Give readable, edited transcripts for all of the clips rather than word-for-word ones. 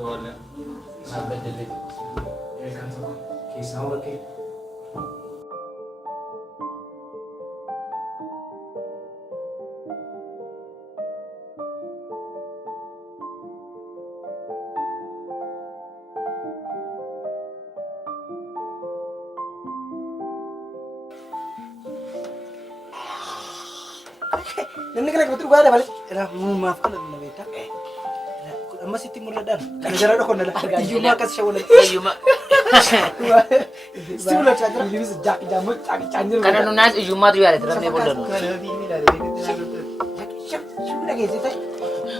ولا هبدل لك كان كيس هو كي namni kana betul gua ada balik era maafkan na beta amma sitti mul'adan kana jara da konna la yuma kas shawala Yuma. simula chadra yus jak jamu jak chanjir Karena nunas Yuma tuh ya, terus dia bodoh. shula ge zeta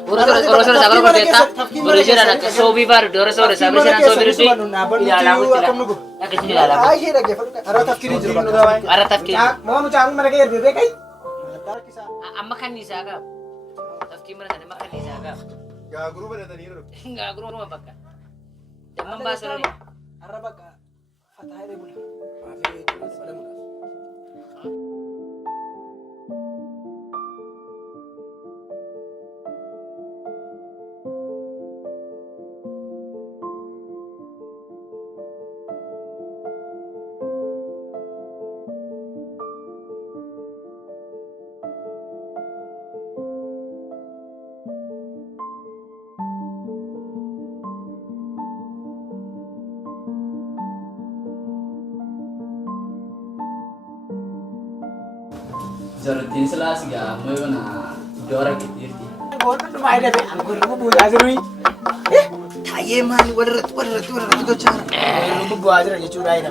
Urus sabar bercerita. Bercerita ada sobi baru, urus sabar bercerita sobi itu. Tidak ada aku tidak. Ya kecil tidak ada. ai hera ge faruka ara tafkiri jiru Arah tafkir. mama chang mana ge bebe kai tar kisa Amma kan nisa ka. Tafkir mana sana makan nisa ka. يا جروب ده تاني Enggak, aku rumah bakka. Teman bahasa ini. araba ka fatah re bula maafi jiru pada mula Jarutin selas ga mau na dora kitirti. Gordon mai da be an gurbu bu azrui taye mani wadrat to chara lu bu azra ye churai na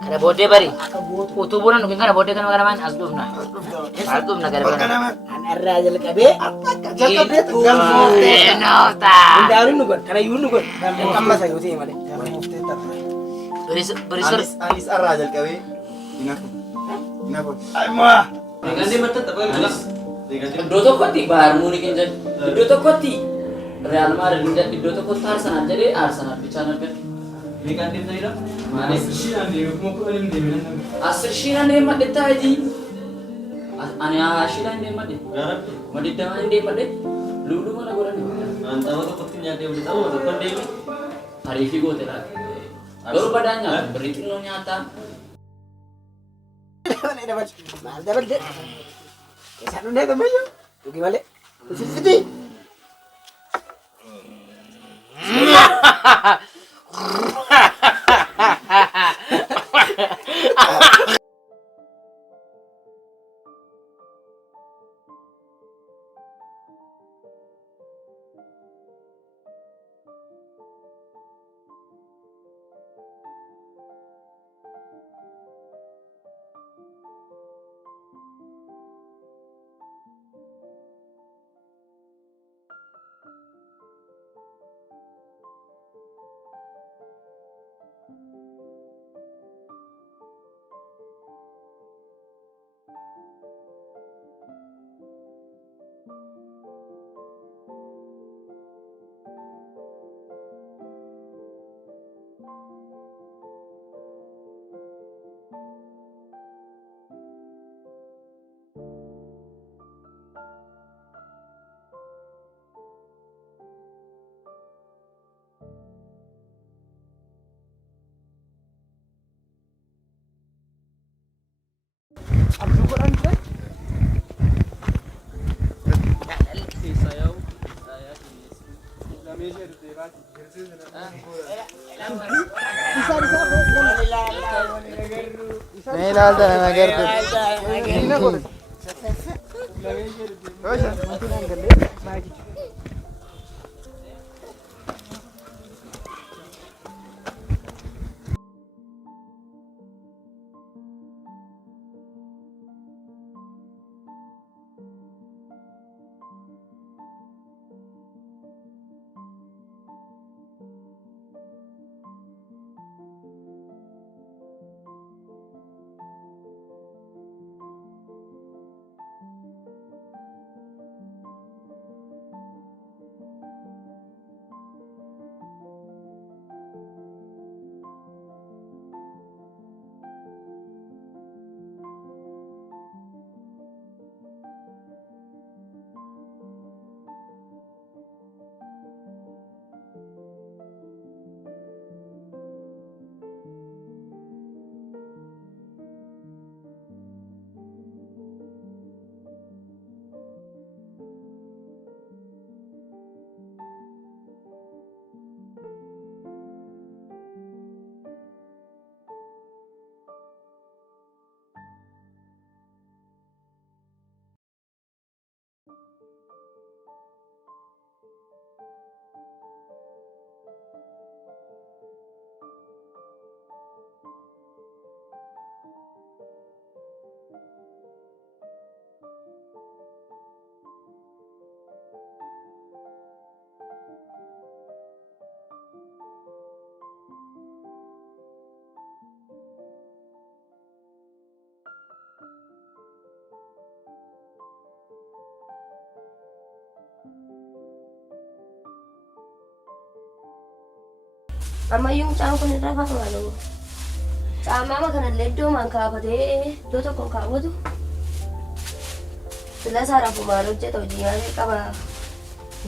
Kada bodoh bari. aka boto Utuburan mungkin kada bodoh kan makanan asdum na. Asdum na kada bana. an arrajal kabe jaka be gal Nota. ndaru nu gon kana yunu gon kamma sa yote male mufte tar Berisur. Anis الراجل كوي ينافق ينافق ayma Dengan dia mata tak boleh. Doto koti bar muri kinjan. Doto koti. Real Madrid kinjan doto koti Arsenal jadi Arsenal bicara kan. Mekan tim tadi dah. Mana sih ande mau kau ini dia mana? Asal Shiran dia mat deta aja. Ane Shiran dia mat deh. Mat deta ane dia mat deh. Lulu mana korang ni? Antara tu koti nyata udah tahu tu kan dia Hari figo telah. Baru badannya berikin lo nyata. ne da bal mal da bal de sanu ne da mayo to gimale siti abdu quran kan नहीं डालता है मैं घर पे Ammayyuu mucaan kun irraa kaafama lagu. Caamama kanallee iddoo maan kaafatee iddoo tokkoon kaawwatu. Sila saarafu maal hojjeta hojii malee qaba.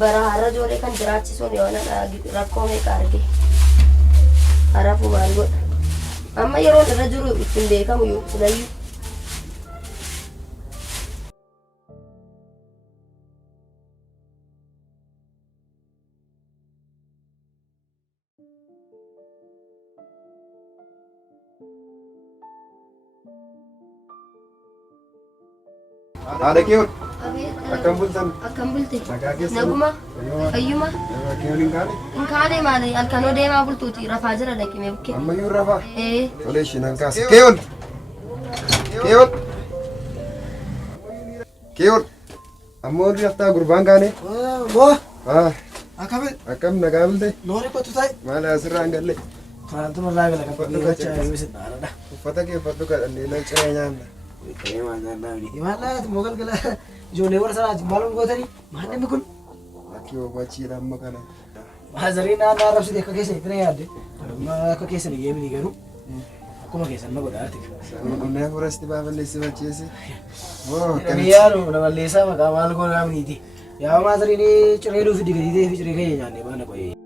Bara har'a ijoollee kan jiraachisuun yoo rakkoo meeqa arge. Harafu maal godha. Amma yeroo irra jiru ittiin beekamu yoo filayyuu. Ada kiut. Akkam bultan. Akkam bulte. Nagaa keessa. Naguma. Fayyuma. Kiut hin kaane. Hin kaane maali halkanoo deemaa bultuuti rafaa jira dhaqimee bukkee. Ammayyuu rafaa. Ee. Tolee ishiin kaase. Kiut. Kiut. Kiut. Ammoo raftaa gurbaan kaane. Boa. Akkam. Akkam nagaa bulte. Noori kottu ta'e. Maal asirraa hin galle. Kanaatu marraa gala kan dhiigachaa yoo isin dhaaladha. Uffata kee uffatu kadhannee na ciree nyaanna. Maallaa moo galgala ijoollee warra sanaati maal gootanii maal namni kun Akki hubachii amma kana. Maazariin naannoo arrabsite akka keessa itti na yaadde akka keessa ni geemini garuu akkuma keessan na godhaati. Gunnaa furasti baafallee si bacheesse. Yaadu na balleessaa maqaa maal goonaa miniiti. Yaa maazariin ciree dhufi digatee fi ciree kee nyaannee baana qoyee.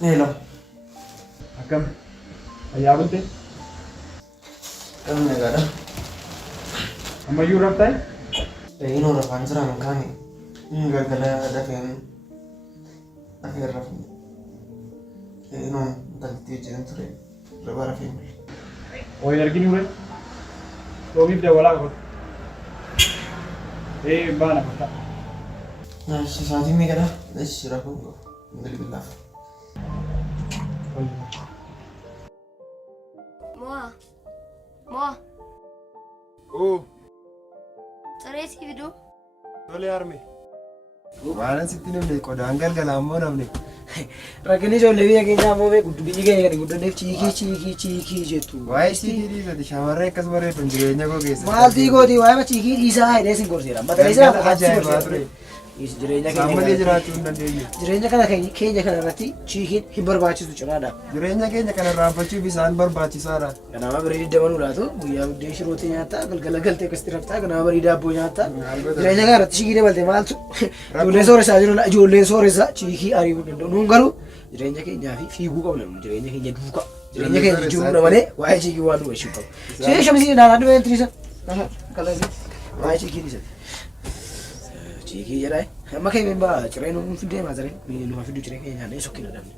Hello. Akkam. Ayyaa bulte. Kan negara, Ammayyuu raftaa? ini orang pansran kami. Enggak ada yang akhir rafin. Ini non tadi jangan sore, lebar rafin. Oh energi ni udah. Tobi dah wala kot. Bana kota. Nah, sesaat ini kada, sirah pun kok. Beli belah. Moa. Moa. Oh, Saree si fiduu. tolee harme. Waan sitti namni qodaan galgala ammoo namni. Rakkinni ijoollee biyya keenyaa ammoo biyyi keenya gadi guddanneef ciikii jettu. Waa'ee sitii dhiisati shamarree akkas bareedu jireenya koo keessa. Maaltii gooti waa'ee ciikii dhiisaa hidhee sin gorseera. Mata isaa ajaa'ibaa ture. Jireenya Malee keenya jiraachuu hin dandeenye. jireenya kana keenya kana irratti ciikiin hin barbaachisu cimaadha. Jireenya keenya kana raanfachuuf isaan barbaachisaadha. Kanaafaa bareedii dabaluu laatu guyyaa buddeen shirootii nyaata galgala galtee akkasitti raftaa kanaafaa bareedii daabboo nyaata jireenya kana irratti ciikii dabalte maaltu ijoollee sooressaa jiru ijoollee sooressaa ciikii ari'uu danda'u nuun garuu jireenya keenyaa fi fiiguu qabna jireenya keenya duuka jireenya keenya jiruudha malee waa'ee ciikii waan nu hubachuu qabu. Shee shamisii naannoo dhibee tiriisa waa'ee ciikii dhiisate. Ciikii jedhaa amma kee baa ciree nuun fidee maazareen numa fiduu ciree keenya nyaannee sokkina dhabne.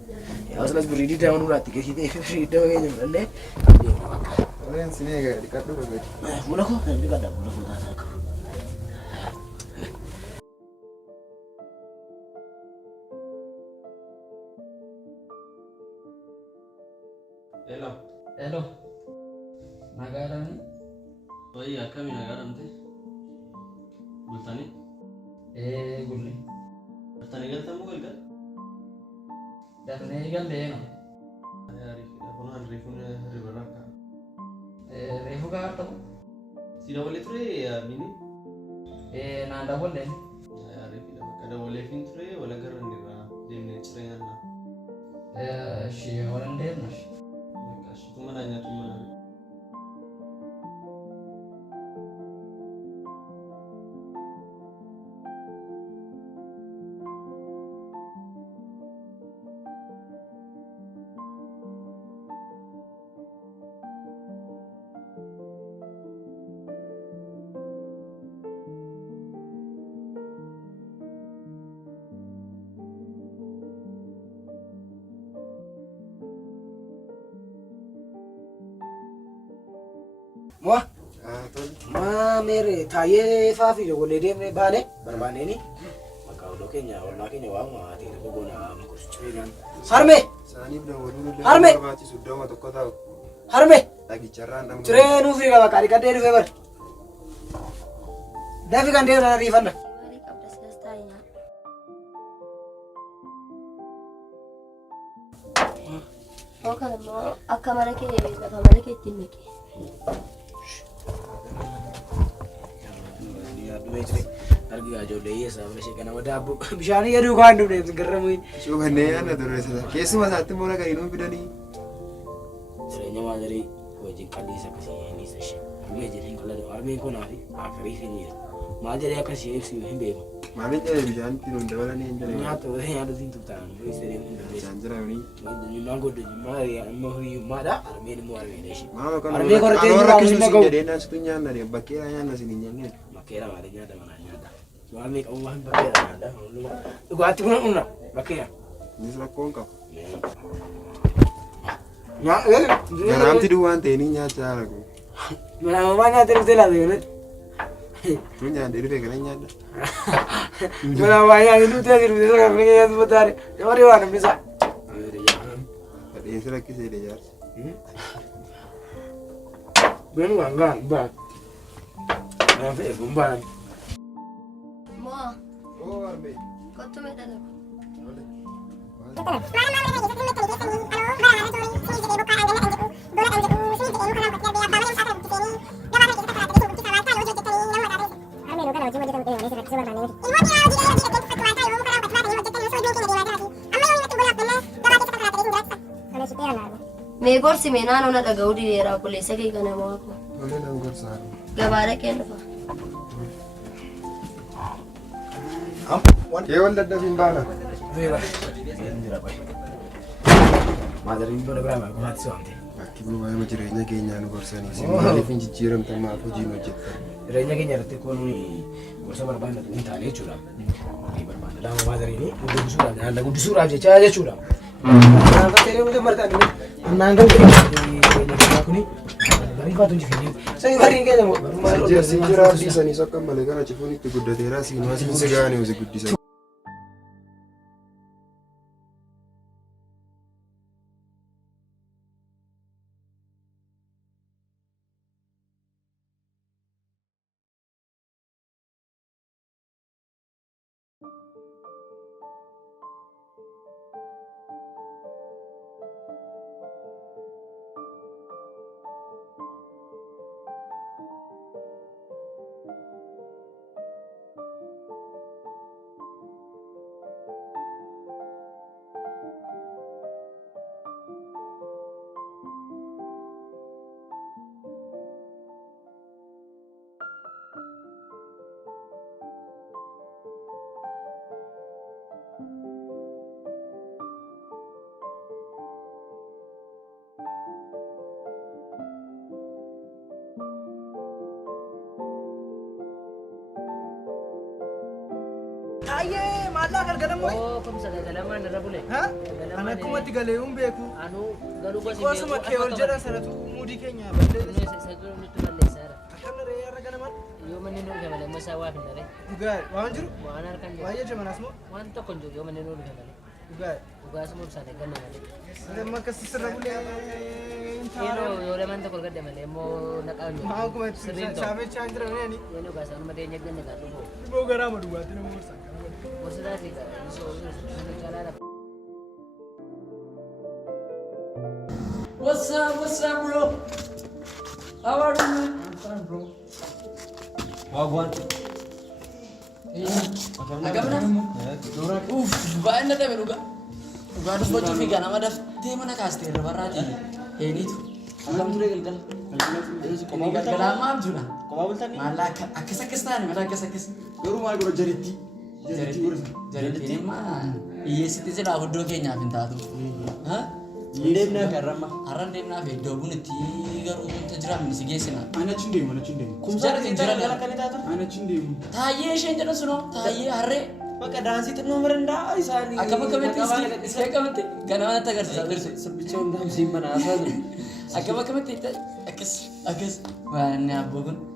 Yaa salas bareedii dabaluu laatti keessi ta'e bareedii daba keenya fudhannee Toleen sinee egaa dhiqadhu dhugati. fuula koo kan dhiqadha fuula koo taataa qabu. Hello. Hello. Nagaadhaan Woi, kami negara nanti. Bultani. gulle. Bultani kan tamu kan? Dafnee gallee no. Hari kita pun hari pun hari berapa? Reefu gaar ta'u Tidak boleh tu ya mini. naan daballeen Hari kita kada boleh fin tu wala garan dira. Dia nature na. ishee walan deemna. Kasih tu mana nya tu mana. Moa Tole. maa meere taayee faafi ijoollee deemnee baane barbaanneeni maqaa olloo keenya ollaa keenya waamuma ta'e tokko goona mukusichuu eegan. Harme Isaaniif dabaluu Harme! barbaachisu iddooma tokko ta'u. harme Dhagicharraan dhamduu. ciree nuuf riga bakka dhiqadhee dhufee bara. Dafi kan deemna ariifanna. Maalii qabda silas taa'ee nyaata. Yookaan immoo akka mana kee lafa mana kee ittiin miqe. argaa ijoollee hiyyeessaa bira ishee kana daabboo bishaanii jedhu waan dhufneef garramuun. Shubannee yaadna ture sila. Keessuma isaatti immoo naqanii nuu fidanii. Jireenya maadarii wajjin qalliisa akkasii hiisa ishee. Armee jedheen qalladhu armeen kun afirii fi ni maal jedhee akkasii ibsu hin beeku. Maaliin jedhee bishaan ittiin hunda balanii hin jedhee. Nyaata siin tuftaan ministeeriin hin dandeessu. Bishaan jiraanii. Maal godhu immoo hiyyummaadha armeen immoo armeedha ishee. Maal kan Armee kortee jiru rakkisuu siin jedhee naasitu nyaanna deemu bakkeedha nyaanna siin hin nyaanne. Bakkeedha malee nyaata manaa nyaata. Waan qabu waan bakkeedha nyaata. Dhugaatti kun humna bakkeedha. Innis rakkoon qaba. Garaamti duwwaan ta'ee ni nyaachaa rakkoo. Mana nyaata dhuftee laata yoo Tun nyaadde dhufee kana nyaadda. Mana nyaata dhuftee dhuftee saka fi nyaata butaare. Yoo waan hambisa. Adeemsi rakkisee dha jaarsi. Ben waan gaan baa. Waan fe'e kun baan. Moo Oo arbe. kottu mee dalagu. Mee gorsi mee naannoo na dhaga'uu dideera obboleessa kee kana moo akkuma. Malee nama gorsaa. Gabaadha kee dhufa. Kee wal daddabiin baana. Maadariin bona biraa maal qofaatti so'amte. Bakki kun waa'ee jireenya keenyaa nu gorsanii si maaliif hin jijjiiramtan maaf hojii nu hojjettan. Jireenya keenya irratti kun gorsa barbaadatu hin taane jechuudha. Barbaada dama maadariin guddisuudhaaf nyaata guddisuudhaaf jecha jechuudha. Naan fakkii mutu martaan naan galu jireenya kuni bariifaatu jireenya. Sai bariin keenya moo Sinjira abdiisanii sokkan malee kana cifuun itti guddateera siinuma siin sigaanii usi guddisan. Aye, malah galgalan mo. Oh, kumsa galaman na rabule. Ha? Anak ko matigale yung beku. Anu galu ko Ko sama kewal jara sana tu mudi kenya balle. Sa gulu nito balle sara. Akam na reya ra ganaman. Yo manino ka balle masawa ka na re. Dugai, wan juru. Wanar kan. Waya jaman asmo. Wan to kon yo manino ka balle. Dugai. Ugas mo sa kan na re. Ada makas sisra bule. Kino yo le man to kol gadde male mo nakaw ni. Mau ko sabe chandra ne ni. Yo no gas anu mate nyag ganne ka to. Mo gara ma duga tinu mo sa. Bosda ti ka. So chala ra. What's up, bro? How are you, man? I'm fine, bro. Wagwan. Agak benar. Baik nanti beruga. Uga harus bocor figan nama dah dia mana kasih berarti. Ini tuh. Agam tuh regal. Ini gak lama juga. Kau tani? Malah akis tani, malah akis. Baru mau gua jariti. Jariti ini mah. Iya sih itu lah udah kayaknya minta tuh. Hah? Demna karama. Aran demna fe dobun tiga rukun tajram ni sigesina. Ana cinde. Kumsar tinjara Kala kan itu Ana cinde. Taye shenjana suno. Taye harre. Maka dansi itu nomor nda isani. Akama kamati iska kamati. Ganama tagar sabir. Sebichon dam simpan asal. Akama kamati akis. Wana bogun.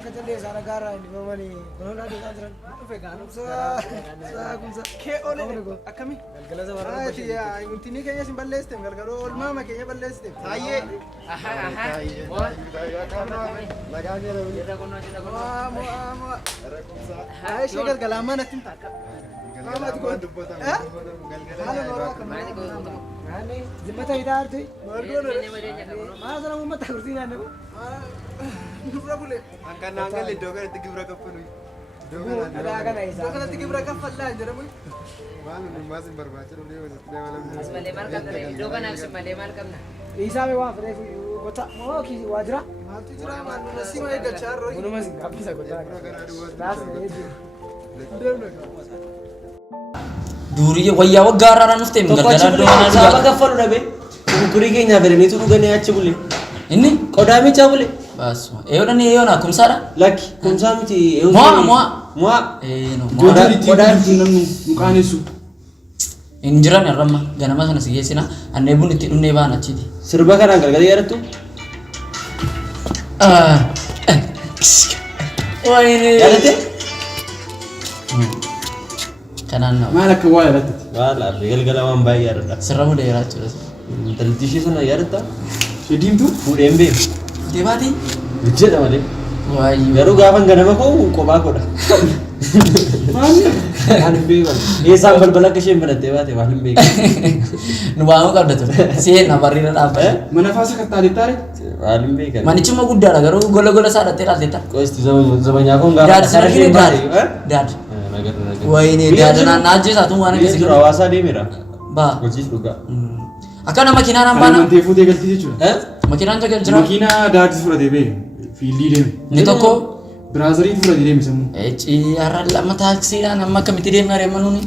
Kacande sana gara ini mama ni. Kalau nak dikantaran, itu vegan. Sa kumsa. Ke ole ko. Akami. Galgala sa barang. Ah tiya, intini kayaknya simbal leste. Galgalo ol mama kayaknya bal leste. Aye. Aha. Laganya na ulit. Mo. Ay, siya galgala mana tinta. Mama tu ko. Dubbatan. Eh? Galgala. Halo nora kan. Ane, zimmata bitaa arti. Maal sana uummata kurtii naanne ko? Gibra bule. Angkan angkan le dogan itu gibra kapan? Ada kana isa. Dogan itu gibra kapan lah jeramu? Malu nih masih berbaca dulu dia malam. Asmalee maal qabna ree? Iddoo kanaaf asmalee maal qabna? Isa be waan fedhe kota moo ki waajira. Maaltu jira maal nasi mau eegga charro. Kunuma si gabbisa kota. Laas ne jiru. Durii wayyaa waggaa irraa nuftee galgalaa doonaa Saaba kaffalu dhabe. Kukurii keenya fedhaniitu dhuganii achi bule. inni Qodaamichaa bule. basuma eeyoodhaan eeyyoona kumsaadha Lakki kumsaa miti. mo'a No. Qodaan ittiin namni muqaanessu. hin jiran irramma ganama kana si geessina annee bun itti dhunnee baan achiiti. Sirba kanaan galgala yaadatu. Wayne Yaadate? kanaan na Maal akka waa yaadatte? Waala galgala waan baay'ee yaadadha. sirra mudeeraa jechuudha. Intalli ishee sana yaadatta? Ishee diimtuu? Fuudheen beeku. Deebaatii Jedha malee. waayyuu Garuu gaafan ganama koo kophaa godha. Maalli? Waan hin beekan. Eessaan balbala akka isheen banattee baate waan hin beekan. nu waamuu qabda ture seenna barriira dhaabbate Mana faasa kattaatettaare? Waan hin beekan. manichuma guddaadha garuu gola gola isaa dhattee dhaalteetta Qosti zabanyaa kun gaafa daad sirra kiri daad daad Nagarra nagarra. wayne daad naannaa ajjeesaatu waan Biyya akkasii jiru hawaasaa deemeera. baa Hojiis dhugaa. akkana makiinaan Kan hambaana amantee fuutee galtii jechuudha. makiinaan tokko jira Makiinaa daadis fudhatee bee fiildii deeme. inni tokko Biraazariitu fudhatee deeme sammuu. har'a lama taaksiidhaan amma akkamitti deemna reemmanuuni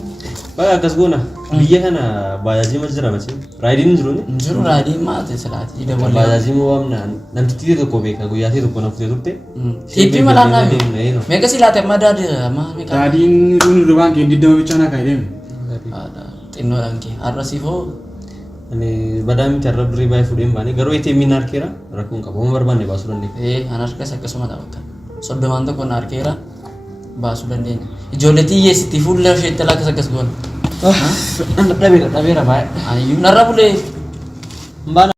Baga akkas goona. Biyya kana baajaajii ma jira machi. Raayidiin hin jiru ni. hin jiru raadii maate silaatii dabalee Baajaajii moo waamna namtittii tokko beeka guyyaa ta'e tokko naftee turte. tiippii malaan naafi meeqa silaate amma daad amma meeqa Daadiin sun irribaan kee diddama bichaa naa kaa'ee deeme. xinnoodhaan kee har'a siifoo Ani badaa miti har'a birrii baay'ee fuudheen baane garuu ATM hin harkeera rakkoon qaba. Waan barbaanne baasuu dandeenya. an harkas akkasumadha bakka soddomaan tokko na harkeera baasuu dandeenya ijoollee xiyyeessitti fuulla isheetti lakkas akkas goona Dhabeera baay'ee. aniyyuu narra bulee Baana.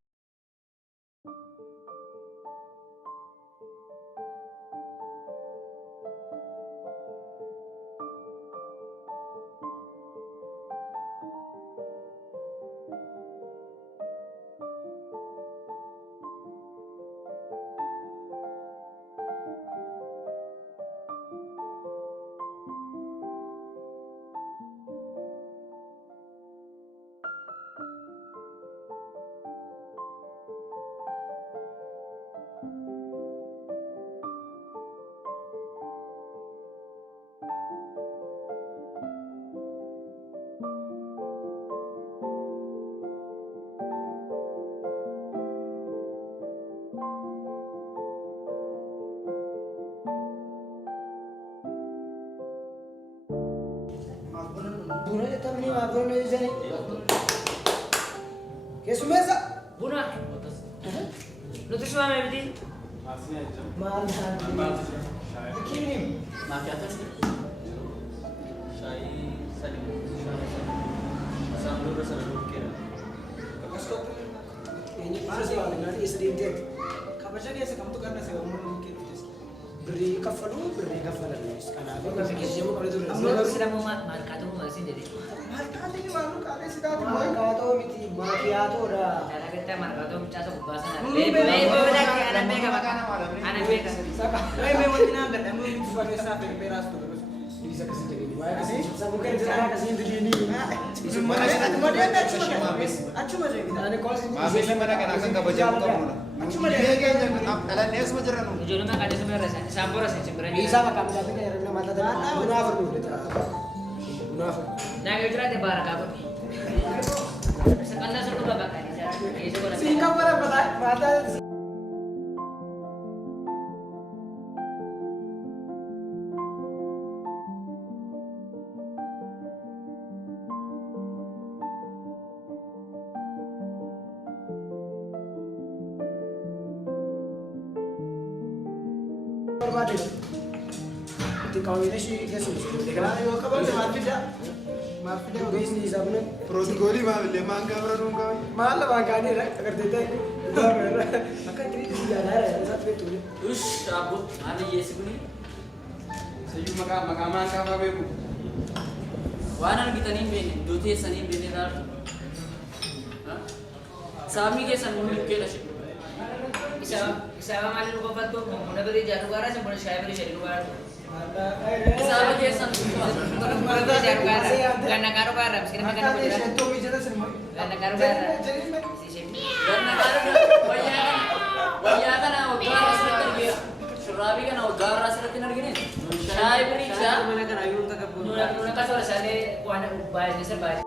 Buna jettanii maal goone jedhanii? Keessummeessa? Buna. Nuti shubame miti. Maal nyaanni? Kiini? Kabaja keessa kamtu kan nasi umur beri kaffalu beri kaffalan kanaaf Amma sila mo markaatu mo masin jadi. Markaatni maal kaale sidaati markaatoo miti maakiyaatoodha. Cara kita markaatu bicara kubasan. Beda ke anak mereka makan. Anak mereka. May wanti na agad mo miti fare sa peras to terus bisa kasi jadi di mana kasi sa bukan cara kasi hindi dini. Mana Achuma jadi kita ada call Mabili mana kan akan kabaja mo kamu. Achuma jadi Alam nes mo jira no. Ujungnya mah kada sebenarnya sampur sih sebenarnya. bisa makan tapi karena mata dan munafir dulu munafir. Nah kita ada barak apa nih? Sekarang suruh bapak kan. Singkap pada mata Berbalik. Ketika ini sih kesus. Karena yo kabar maafida udah isi sabun. Protokolli mabili mangga bro nunggu. Malah bangkani rek agar tidak. Maka jadi di jalan ya satu itu. ush abu ada yes ini Saya maka apa bebu. wana kita nih bini duti sani bini dar Saami keessan mul'ikkeedha shi. Isa maali nu qofatu buna biri jaru gara buna shaya biri shari nu gara. Saami keessan Buna biri jaru gara. Ganna karu gara. Sini makan apa jalan? Ganna karu gara. karena wayyaa kana waggaa asirratti argina. Shurraabii kana waggaa asirratti argine. Shaayii biricha. Nuna kasih orang sana wana bayar ni sebab.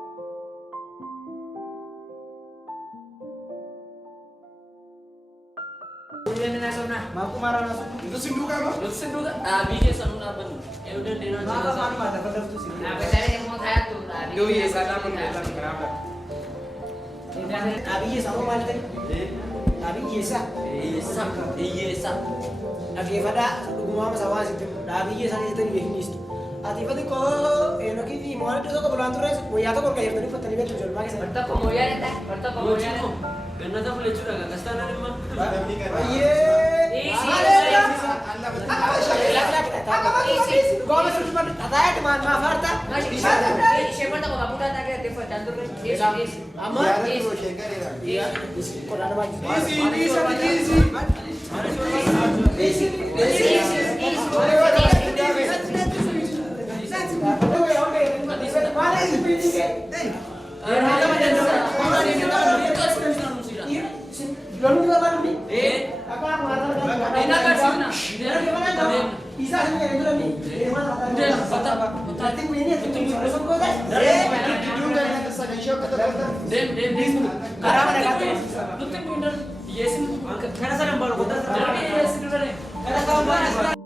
Ulian na sana. Mampu marah langsung. Itu sinduka apa? Lu senduga abi keessan nu dhaabbannu. Udah dina Mana mana mana kalau itu sih. Nah, besar yang mau saya tuh tadi. Yo iya salah pun bilang kenapa? Abi sama mana tadi? Abi iya Iya sa. Lagi pada gumama sama situ. Abi iya sana itu dia ini itu. Ati pada kok enak ini mau ada tuh kok belantur ya. Mau ya tuh kok kayak tadi petani betul jual pakai sana. Berta kemudian entah, berta kemudian. Ganna ta boleh curah enggak kastana ni mah. Iya. Isi. Gua masih cuma tanya teman maaf harta. Siapa tahu kamu datang ke TV cantur kan? Isi. Ama. Iya. Kok ada lagi? Lalu juga kan nih? Apa mengatakan? Enak kan sih na? Gimana dong? Bisa sih yang itu nih. Gimana? Berarti ini itu semua kan? Dem. Karena ada kata. Lu tuh bener. Yesin. Karena sedang baru kota. Jadi yesin dulu nih. Karena kalau mana?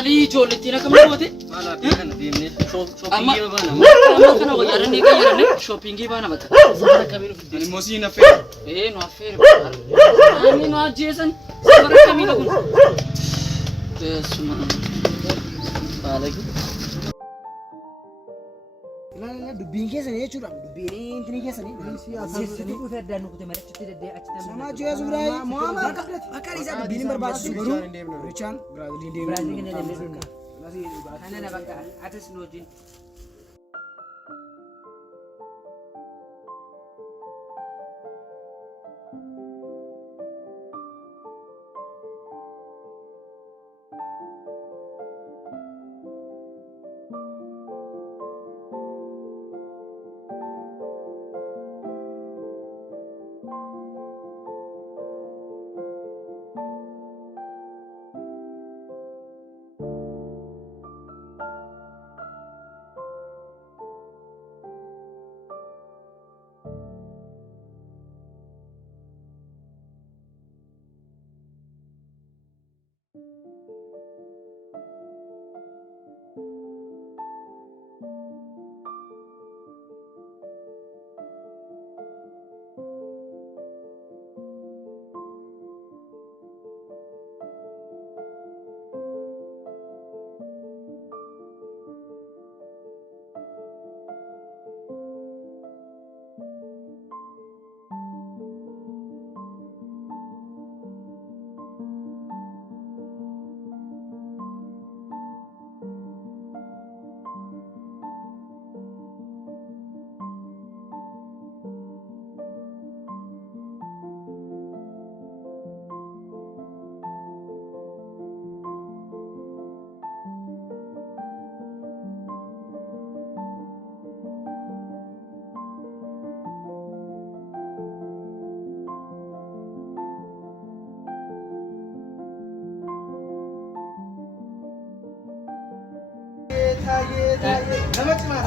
Maali ijoollettiin akkamitti goote? Maal akka kana deemnee Amma shoppingii baana. amma kana yaadannee qayyarannee shoppingii baana bakka. Safara kamiin of Ani immoo siin affeera. Nu affeere. Ani nu ajjeesan. Safara kamiidha kun? Teessuma. Baalagi. Dubbiin keessanii jechuudha. Dubbiin intinii keessanii. Samaa ji'a suuraa Muhammad akka isaa dubbiin hin barbaachisu garuu Richaan Biraaziliin deemee. Kana bakka atas nu wajjin.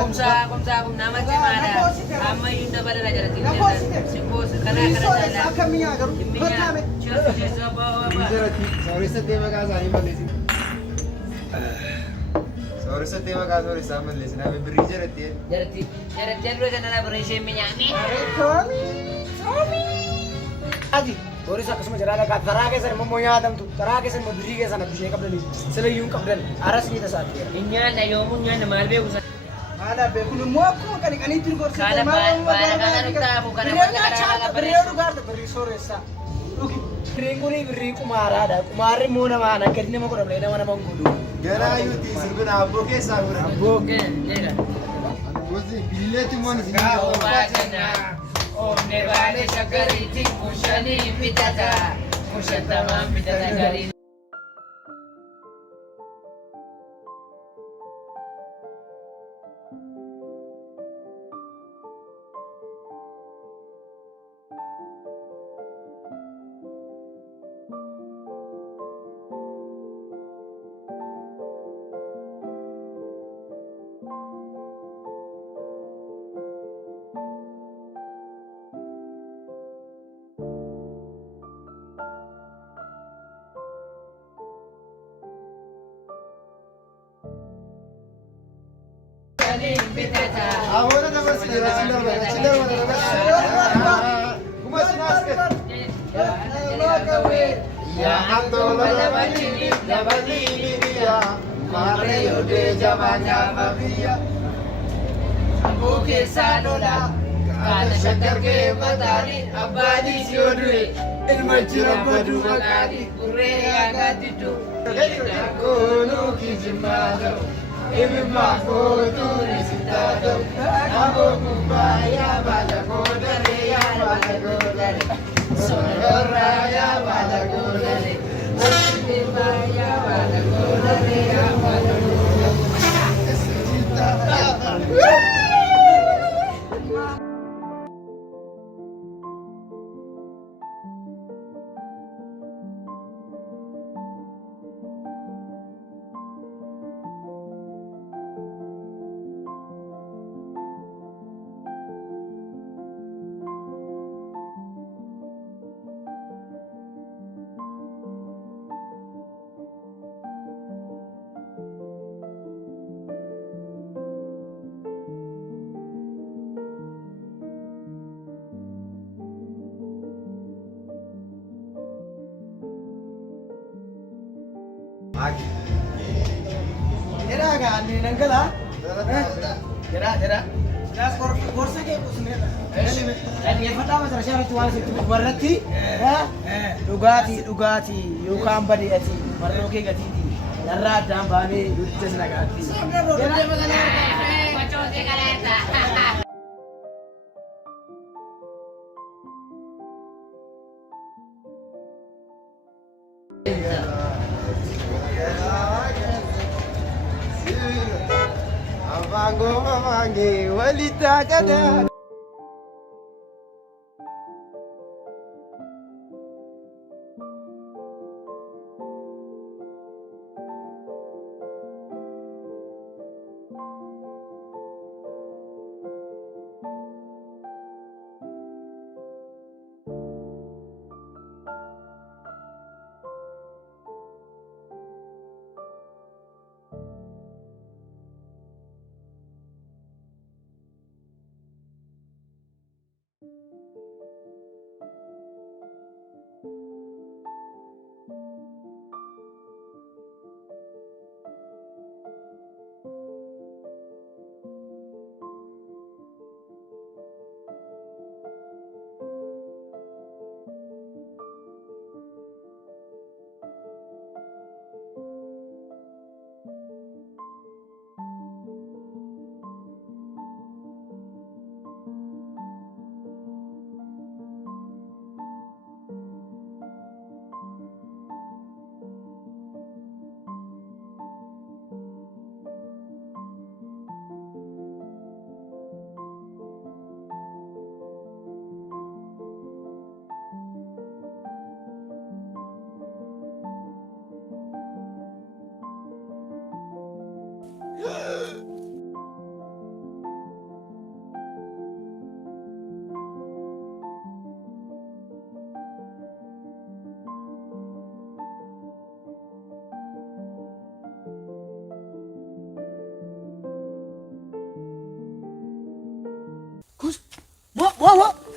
Kumsa nama cimaadha. Amma iyyuu dabalaa jalatti simboo kana Akkamii garuu dhimmiyaa cheessu Sooressatti maqaa isaanii balleessin. Sooressatti maqaa sooressaa balleessin. Abi birrii jalatti. jalatti dura sana bira ishee minyaani. Ati Boris akkasuma jiraata kaata taraa keessan immoo nyaatamtu taraa keessan immoo birrii keessan bishee qabdanii sila iyyuu hin qabdan aras ni tasaati. Nyaanna yoomuu nyaanna maal beeku Haala beekun immoo akkuma qaniqaniitti gorsa. Kana kana dhugaafu kana Birrii birrii dhugaarta birrii sooressaa. Birriin kuni birrii qumaaraadha. Qumaarri immoo nama gadi nama godhamne nama godhu. Ganaa yuuti sirbina abboo keessaa godhan. Abboo Billeetti immoo ni Omne baale shakariitti kushanii bitata kushatamaan bitata galiin. Ahora dapat sinar. Kuma sinasket. Ya antolo labadini dia. Mare yode jamanya mafia. Ambo ke sanola kana shakkar ke matani abbani siodre ilma jira badu magadi kurre agatitu kono kijimado Ibima kotu risitado Nabo kumbaya bala kodare ya bala kodare Sonora ya bala kodare Ibima ya bala kodare ya bala kodare Jira kan nangkala. Jira. Jelas gorsa ke kusnera. Dia pertama tersyarah tuan situ berarti dugati yukam badiati maroke gatiti darra dambane yuddes nagati. Mangi walita kada.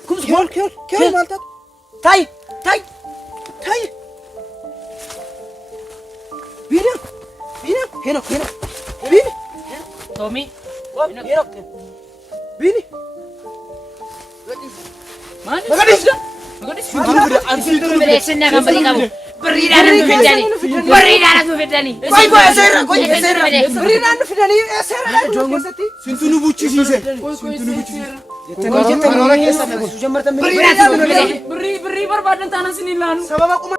Kus kör maltat. Tai. Bina. Heno. Bini. Tommy. Heno. Bini. Mana? Magadis. Beresin akan beli kamu. Beri darah tuh Fidani. Koi esera. Beri darah Fidani esera. Jongon sati. Sintunu buci sise. Orang yang sama Gus. Jamar tambe. Beri barbaadan tanah sini lan. Sabab aku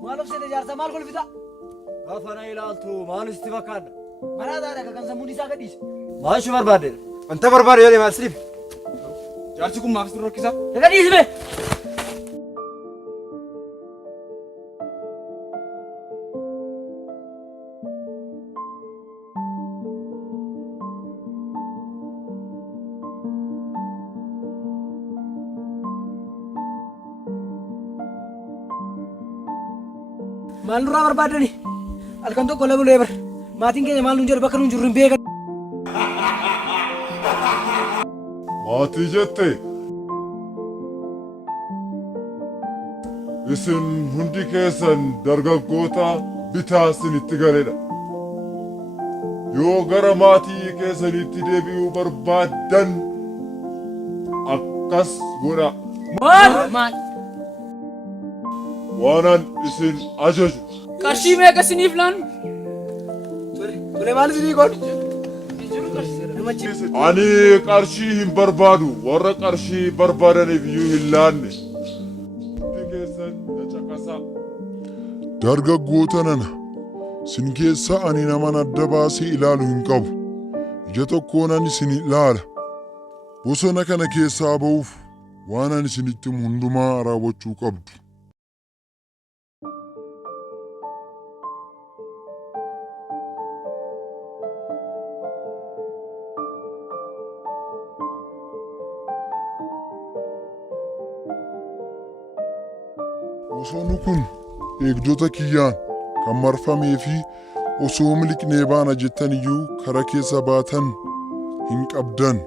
Malu sih jarsa mal kalau bisa. Gafana ilaaltu maal istifakan. Mana ada kan sambuni sagadis. Maashu barbaade. Anta barbaade yole maal slip. Jaarsi kun maaks dura kisa. Sagadis be. Maal nurraa barbaadde ni halkan tokko labulee bar maatiin keenya maal nuun jedhu bakka nuun jirru hin beekan. Maatii jette isin hundi keessan dargaggoota bitaa isinitti galedha. Yoo gara maatii keessanitti deebi'uu barbaaddan akkas godha. Maal? Waanan isin ajaju. Qarshii meeqa isiniif laan? Tole maal isinii godhu? Ani qarshii hin barbaadu. Warra qarshii barbaadaniif iyyuu hin laanne. Hundi keessan na caqasaa. Dargaggoota nana sin keessa ani naman adda baasee ilaalu hin qabu. Ija tokkoonan isin ilaala. Bosona kana keessaa ba'uuf waan ani isinitti himu hundumaa raawwachuu qabdu. Bosonni kun eegdota kiyyaan kan marfamee fi osoo miliqnee baana jettan iyyuu karaa keessa baatan hin qabdan.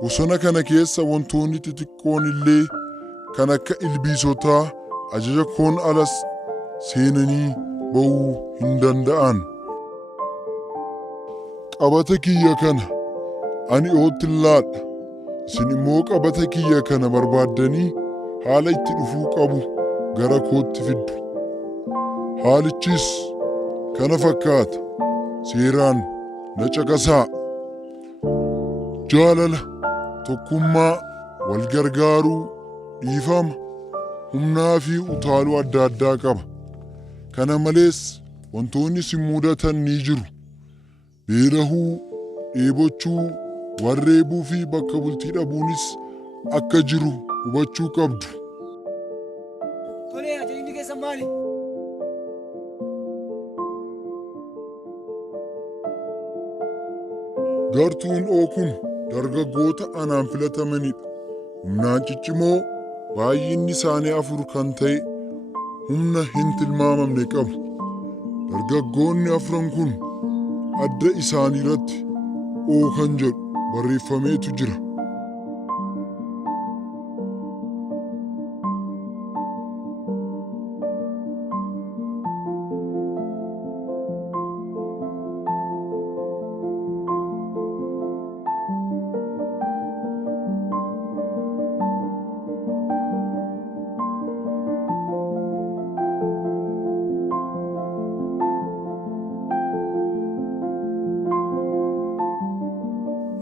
Bosona kana keessa wantoonni xixiqqoon illee kan akka ilbiisotaa ajaja koon alas seenanii ba'uu hin danda'an. Qabata kiyya kana ani oottillaadha. Isin immoo qabata kiyya kana barbaaddanii haala itti dhufuu qabu gara kootti fiddu. Haalichis kana fakkaata. Seeraan na caqasaa. Jaalala, tokkummaa, wal gargaaruu, dhiifama, humnaa fi utaaluu adda addaa qaba. Kana malees wantoonni isin mudatan ni jiru. Beelahuu, dheebochuu, warreebuu fi bakka bultii dhabuunis akka jiru hubachuu qabdu. Tolee, ajajni keessan maali? Gartuun kun dargaggoota anaan filatamanidha. Humnaan ciccimoo baay'inni isaanii 4 kan ta'e humna hin tilmaamamne qabu. Dargaggoonni 4 kun adda isaanii irratti oo kan jedhu barreeffameetu jira.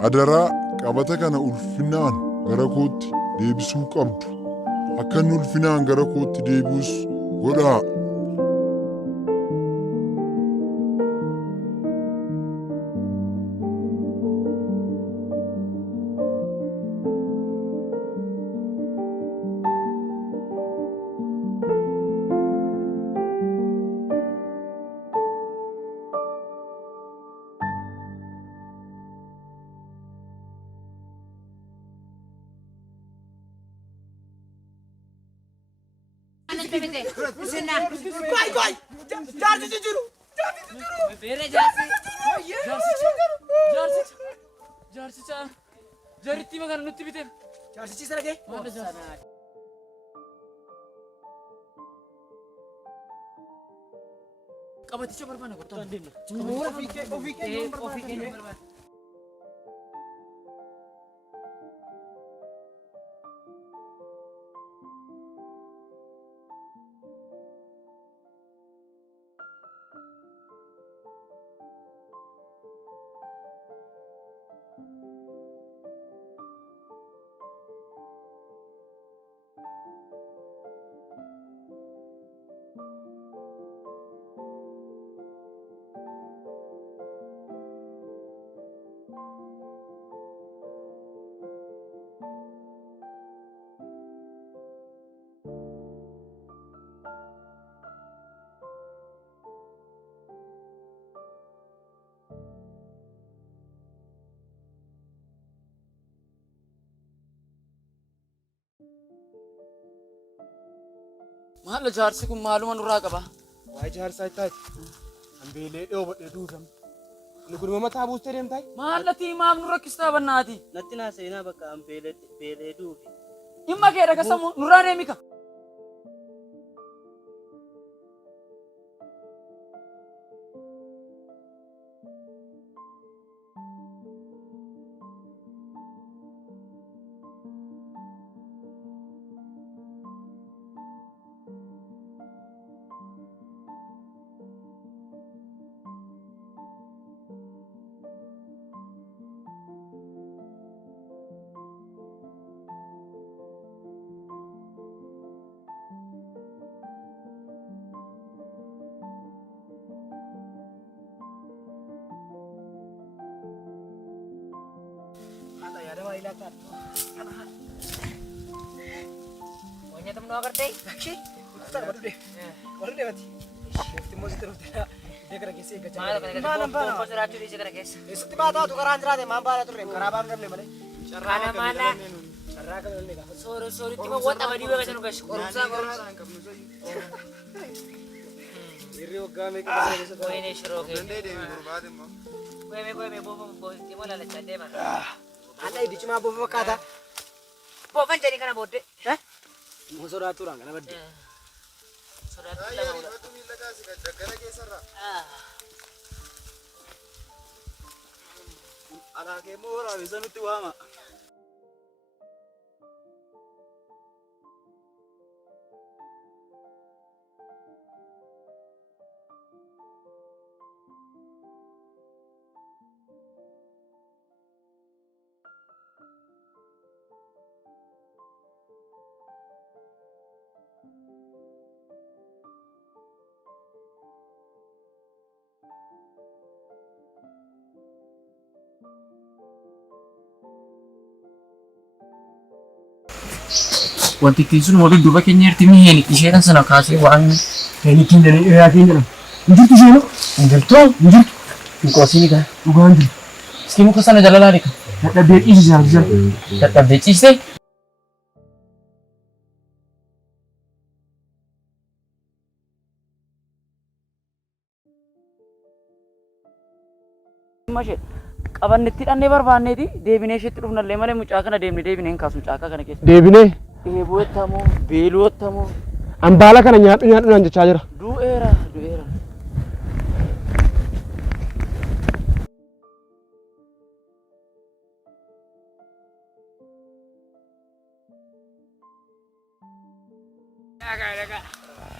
Adaraa qabata kana ulfinaan gara kootti deebisuu qabdu. Akka inni ulfinaan gara kootti deebi'us godhaa. Jaarsicha jaritti magana nutti bite. Jaarsichi sana gee? Qabaticha barbaanna kottaa. Ofii keenya barbaanna. Maal jaarsi kun maaluma nurraa qaba? Waa'ee jaarsaa ittaati. Hambeelee dhoobadhee duudam. Inni kun mataa buustee deemtaa? Maal lati maaf nurra kistaa bannaati? Natti naa seenaa bakka hambeelee duufi. Dhimma kee dhagasamu nurraa deemika. Pokoknya temen doa kerja. Oke. Bentar, baru deh. Baru deh mati. Shifti mau terus dia kira kisi ke Mana mana mana bos ratu di sekarang guys. Itu mata tuh karan cerah deh mampara tuh rem karaban rem mana. Mana mana. Cara kan ini kan. Sorry timo buat apa dia guys guys. Korupsa. Iri ogame ke bisa Kowe ini suruh ke. Dende deh berbadan mo. Kowe bobo timo lala cande mah. Ana idi cuma bobo kata. Bo kan jadi kana bode. Hah? Mau surat turang kana bade. Surat lama. Batu mila kasi ka dagana ke sarra. Ana ke mo ora bisa nuti wama. Wanti sun mobil duba keenya irtimi heni isheetan sana kaasee waan Ini kini dari yakin kan. Injur sih lo. Injur. qoosini ka Bukan injur. iski muka sana jalalani ka Ada biar isi saja. dadhabdee ciiste Mashe qabannetti dhannee barbaanneeti deebinee isheetti dhufnallee malee mucaa kana deebinee hin kaasu mucaa kana keessa. Deebinee Eebottamoo beelottamoo ambaala kana nyaadhu naan jechaa jira. du'eera.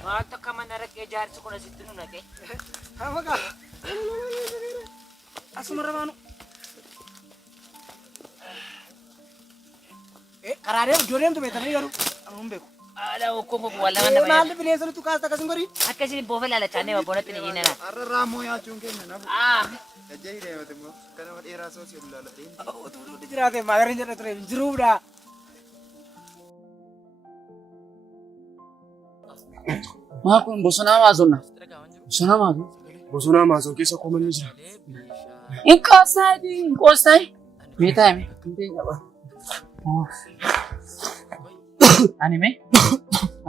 Maaltu akka mana rakkee jaarsi kun asitti nu naqee. Apa kah? Asuma ramanu. Karare jodem tu betul ni garu. Amum beku. Ada hukum wala mana bayar. Malu pilih selu tu kasta kasih gori. Akkasii boofee laala chaannee wabboonatti ni hiinana. Arra ramo ya chunke na na. Jadi deh mate mo. Kana mat era sosial lala din. Oh tu tu jirate magarin jere tu jiru dah. maa kun bosonaa maasonna bosonaa maasu Bosonaa maasoo keessa koomanii jira. in qoosaayi meetaa hime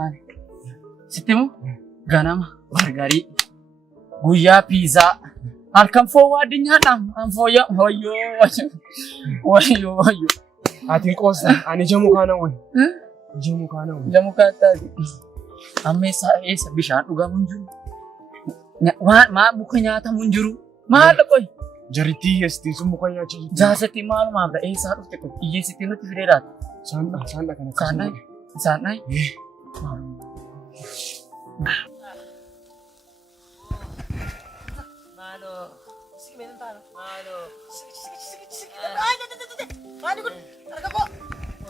ani sittimu ganama bargarii guyyaa piizaa halkan foowwaa addunyaadhaan an fooyya wayyoo Ati qoosta ani jamu kaana wayi. Jamu kaana wayi. jamu kaattaati amma eessa bishaan dhugamu hin jiru maa muka nyaatamu hin jiru maal qoy Jaritii esti sun muka nyaachaa jirti. jaasatti maalumaaf dha eessaa dhufte kun hiyyeessitti nutti fideedhaati Saandha kana Saandha? Isaan dhayi? Maaloo.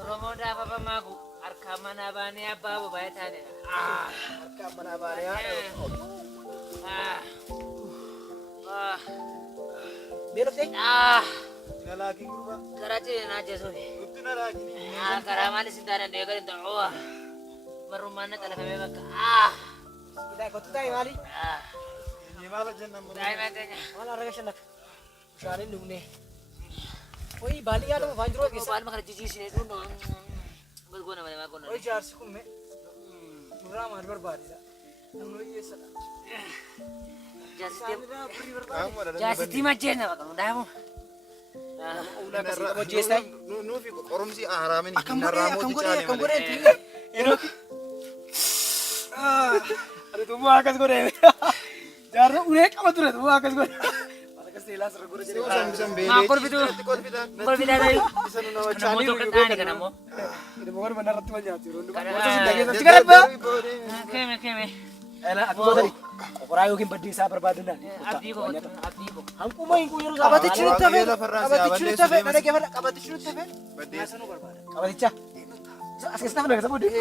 Oromoo daafama maaku harkaan manaa baanee abbaa bobaayee taane. Harkaan manaa baanee Beertee? Nalagi gurba. Karachi na jesu. Utti nalagi. Karaa maali sin taane deega din ta'uwa. Marummaanna talafamee bakka. Idaa kottu taa'e maali? Ni mala jenna mo. Daa'ima teenya. Maal arga shannak? Bishaaniin dhugnee. Oyi baalii yaadamu afaan jiruu keessa. Baalma kana jijjiirsinee dhuunoo. Goona malee maa goona. Oyi jaarsi kun mee nurraa maal barbaadedha? Namni hiyyeessadha. Jaarsitii majjeenna bakka hundaamu. Uula kasii qaba hojjeessaa. Nuufi qorumsi haraamini. Akkam godhee Ada tumbuh akas godhee. Jaarsa ulee qaba ture tumbuh akas godhee. Akka seelaa sirra godhee jedhee. Maa kolfituu. Kolfitaa ta'e. Namoota akka ta'ani kan ammoo. Ilma warra mana irratti wal nyaatu yeroo hundumaa. Keme. Ati gootani qoraa yookiin baddii isaa barbaadannaan. Abdii koo. Hanquma hin yeroo qabatichi nutti hafe. Dhadhaggeeffadha. Qabatichi nutti hafe. Nyaasanu barbaada. Qabaticha. As keessatti hafe nagasa booddee.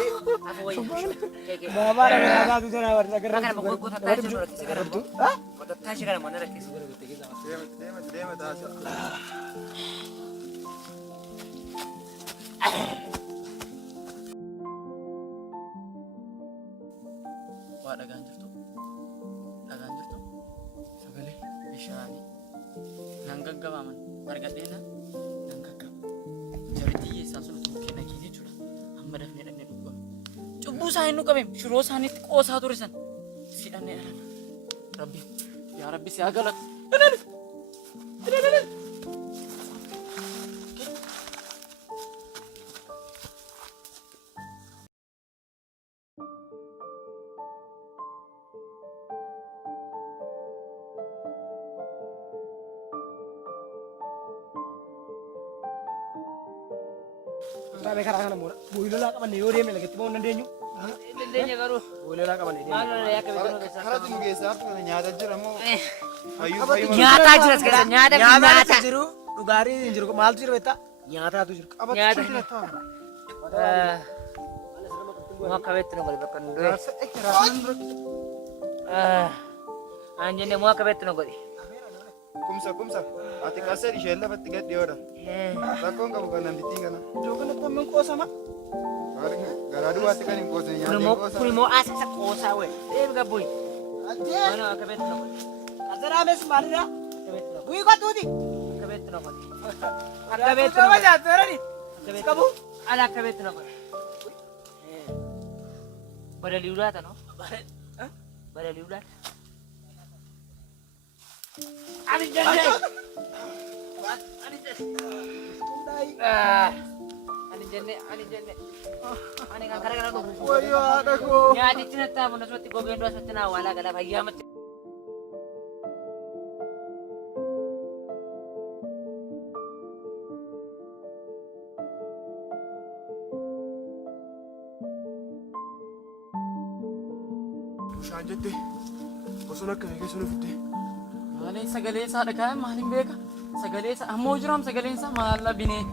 Maamaa dhala nyaataatu sana warra agarra. Kana gogotaa jiru rakkisa garabdu. Gogotaa shi kana mana rakkisa. Deema taasa. bishaanii nan gaggabaaman argadheena nan gaggaba. Jarri hiyyeessaa sun utuu kennakii jechuudha. Amma dafnee dhaqnee dhuggama. Cubbuu isaa hin dhugabeem shiroo isaaniitti qoosaa ture san si dhannee dhalan. Rabbi yaa Rabbi si haa galatu. Sampai karangan murah. Builo lah kapan dia dia lagi mau nendenya. Dandenya garuu Builo lah kapan dia. maal lola yakka beekanu keessa. Karatu nu geessaa turre nyaata jira moo Nyaataa jiras keessa nyaata fi nyaata. Jiru dhugaatii hin jiru maaltu jiru beektaa? Nyaataatu jiru. Nyaata. Mau akka beektu nu godhe bakka nu dure. Aan jenne mau akka beektu nu godhe. kumsa ati kasee ishee lafatti gad dhiyoodha rakkoon qabu kan namtittiin kana Jokan itu memang kosama. garaa duwwaatti kan hin qoosne nyaatee qoosa Kuni mau asa sa qoosaa we. Deemi gabbuy. Mana akka beektu nu godhe. Azara mes malida. Akka beektu nu godhe. Bui kau tuh di. Akka beektu nu godhe. Akka beektu nu Coba godhe. jatuh ni. Kamu? Ala akka beektu nu godhe. Badalii ulaata no? Badalii ulaata. Ani jenne. Ani jenne. Ani kan gara-gara dhufu. Wayo adakku. Nyaatichi natti hafu asumatti gogeen du'a asumatti naa waalaa galaa fayyaamatti. Bishaan jette bosona akkamii keessa nu fidde? Maaliin sagalee isaa dhaga'e maaliin beeka? Sagalee isaa ammoo jiraam sagaleen isaa maal binee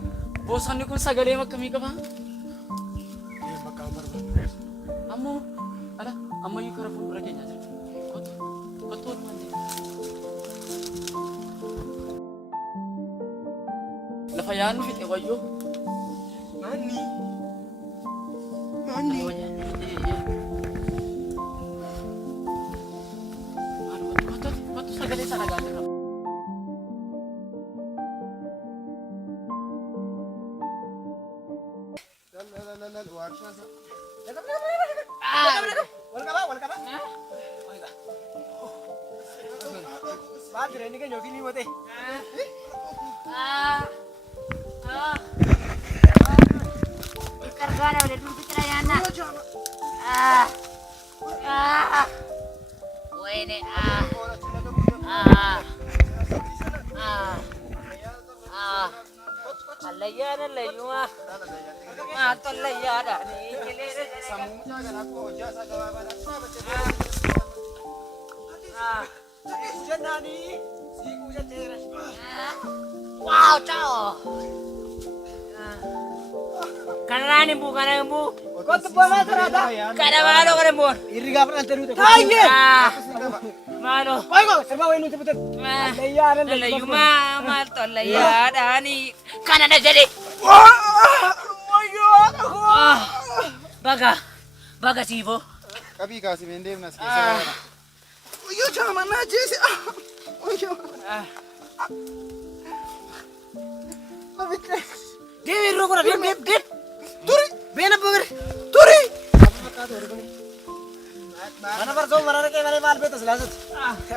bosonni kun sagalee akkamii qaba? Maqaan barbaadu. Ammoo ala ammayyuu karaa fuuldura keenyaa jira. Kottu walumaan jira. Lafa yaadnu fixe wayyoo. Naanni. Kottu sagalee isaa dhaga'aa jira. waarshaa Walkaba. Baat ini kan jogi ni mate. Kargana udah dulu kita yana. Wene Alayana layuma. Alayana ni kelele. sammuu kan akka hojjaa isaa gabaabaa Jannani. Siku jatera. Wow, ciao. Kanani bu, kanani bu. Kau tu bawa terada. Kada malo kada bu. Iri gak pernah terus. Tanya. Malo. Kau kau serba wenu cepet. Layaran Layuma mal to layadani. Kanana jadi. Wayo aku. Baga sibo. qabii kaasii deemnas keessa Wayo jangan aja sih. Wayo. Dewi roko na dem. Turi. Bena bagar. Turi. Mana perso mana ke mana mal betul selasut.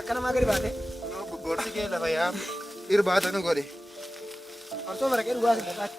Karena magari bate. gorsi kee lafa yaa irbaata nu godhe Perso mereka gua sih dapat.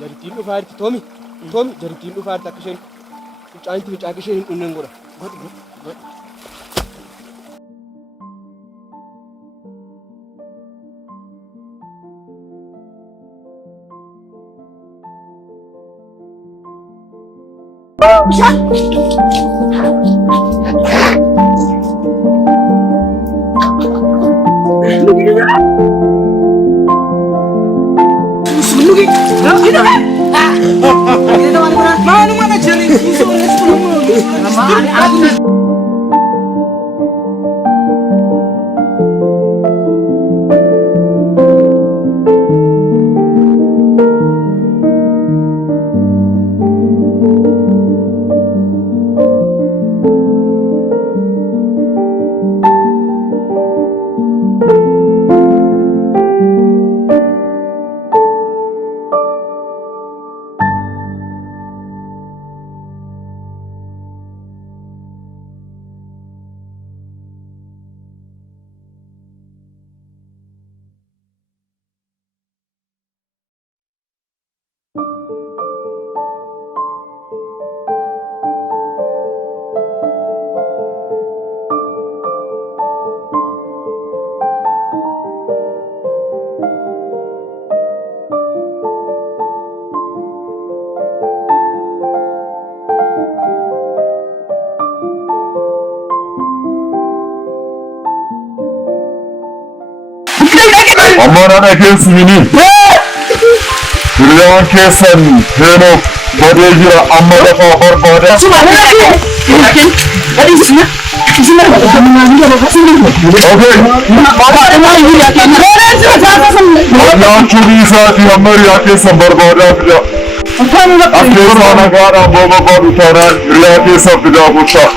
Jaritiin dhufaarti Toomi jaritiin dhufaarti akka isheen mucaanti mucaa isheen hin dhunneen godha. Amanaan dhageessisini. Hiriyaan keessan Heenoof badee jira amma lafaa barbaada. Nyaachuun isaatii amma hiriyaa keessan barbaadaa fida. Afkeessaa nagaadhaan booba baadhu taanaan hiriyaa keessan fidaa gochaa.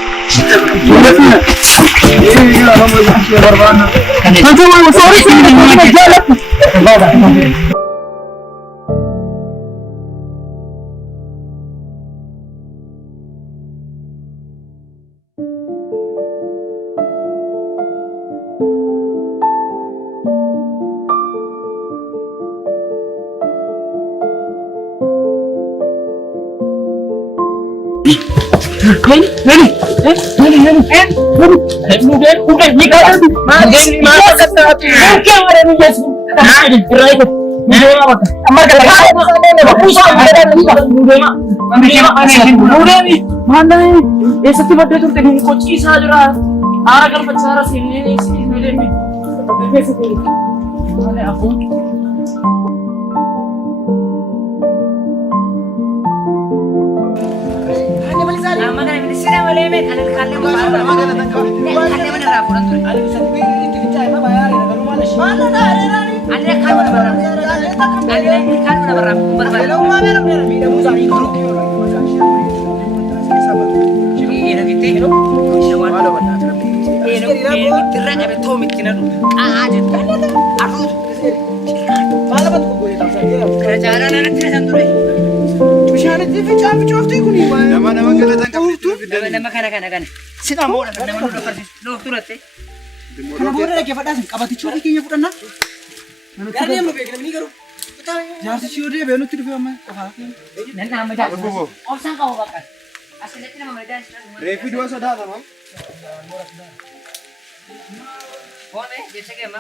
Irra qabe too mitti nadu. Jetta. Arru. Maala batu gogoye tamsa. Karajaara natti san ture. Bishaanitti ficaa ficooftii kuni. Nama galatan qabdu. Nama kana. Sida moodha nama nu dhafarsiisu. Loof turatte. Kana booda dhaqee fadhaasin qabatichuu fi keenya fudhannaa. Gaarree amma beekna ni garuu. Jaarsichi yoo deebi'ee nutti dhufee amma qofaa. Nan nama jaallatu. Obsaan qabu bakka. Asirratti nama madaalisa. Reefi du'a sodaatama. Boone jecha keema.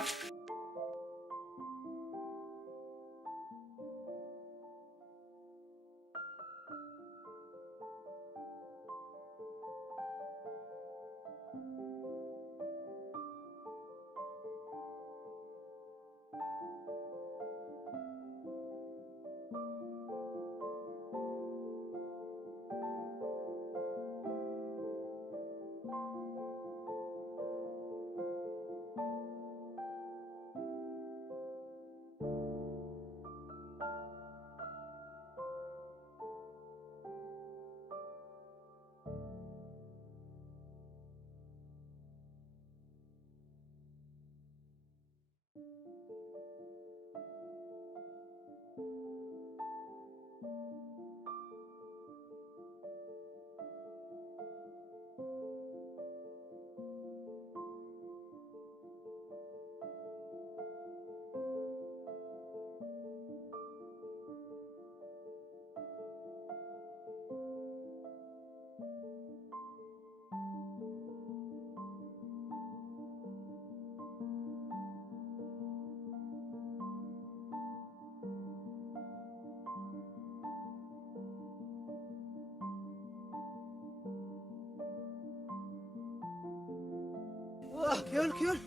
Kiyool.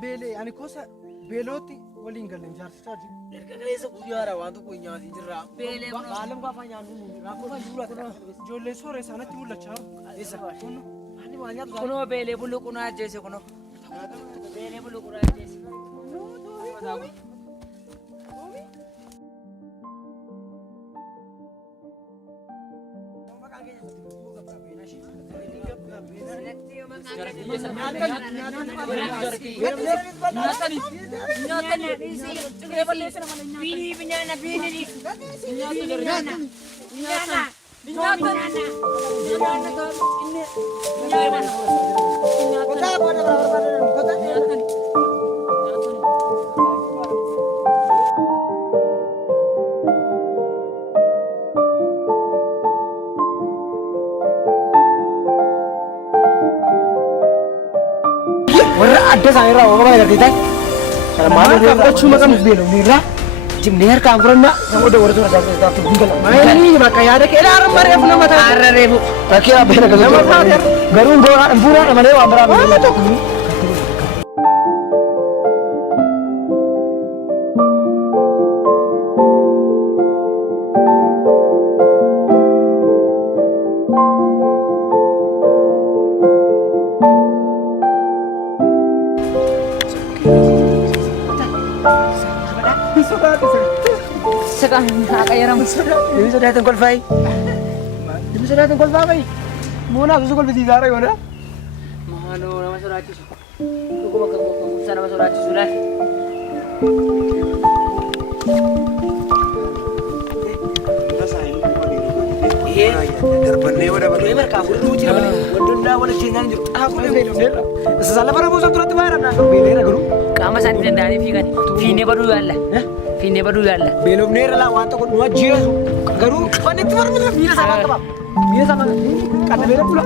Beelee ani kosa beelooti waliin galeen jaarsichaati. Erga kaleessa guyyaadha waan tokko nyaati jirra. Beelee Baalam gaafa nyaannu rakkoo jiruudha. Ijoollee sooree isaanitti mul'achaa eessa kun ani waan nyaatu kunoo beelee buluqunaa ajjeese kunoo. Beelee buluqunaa ajjeese. adda isaanii irraa oofama agarsiisan. Kana maal qabachuu maqaan beelofni irraa jimnee harkaan fudhannaa namoota warra tura isaanii taatu gungala. Maayilanii bakka yaada kee ilaalan mareef nama taate. Har'a reefu. Bakkee abbeena galuutu. Garuu bu'uuraadha malee waan biraa nama tokko. Sekarang agak yaram. Ini sudah datang qualify. Ini sudah datang qualify. Mau nak susul biji zara mana? Mahalo nama surati. Aku makan sana nama surati sudah. Darbannee wada balu emer kaafur nuti namani wadonna wala keenyaan jiru xaafur beelofneerra sala bara musa turatti baarana beeleera garuu Kama sani dandani fiigan fiine badu yaalla. Fiine badu yaalla. beelofneerra laa waan tokko nu ajjeesu garuu fanitti marmina miila isaa qaba miila isaa qadda beela bula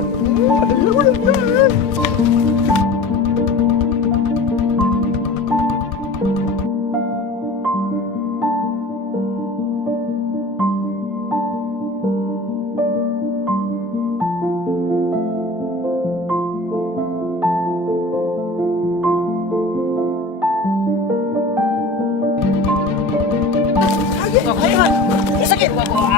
Luka ko kono.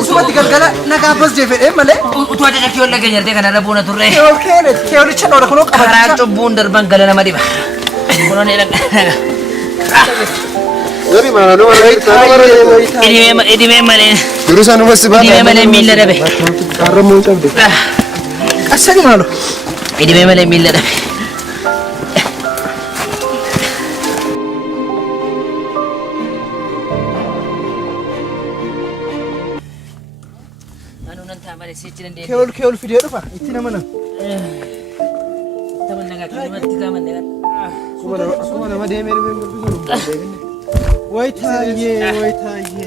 Usumatti galgala nagaafas jeefedhe malee. Utuu ajaja kee walla geenyartee kana dhabuuna turre. Kee olicha dhoora kunoo qabata. Karaa cubbuun darban gala nama dhiba. Kunoon idimee malee. Durusaan uumasi baala. Idimee malee miila dhabe. Qarramuu qabde. Asani maalo. Idimee malee miila dhabe. Kee ol fidee dhufa itti nama nama. Akkuma nama deemee wayitaayee.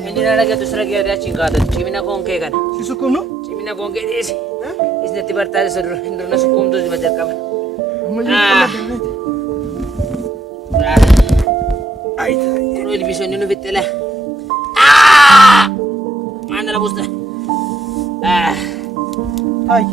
Inni na lagatu sira geedaa chingaadha. Cimina konkee kana. Si sukkumnu? Cimina konkee dhiisi. Isnatti bartaale soduru. Hindurna sukkumtuu si bajakqaba. Kunoo ilbiisonni nu fixxile. Maana la buusta. Ay.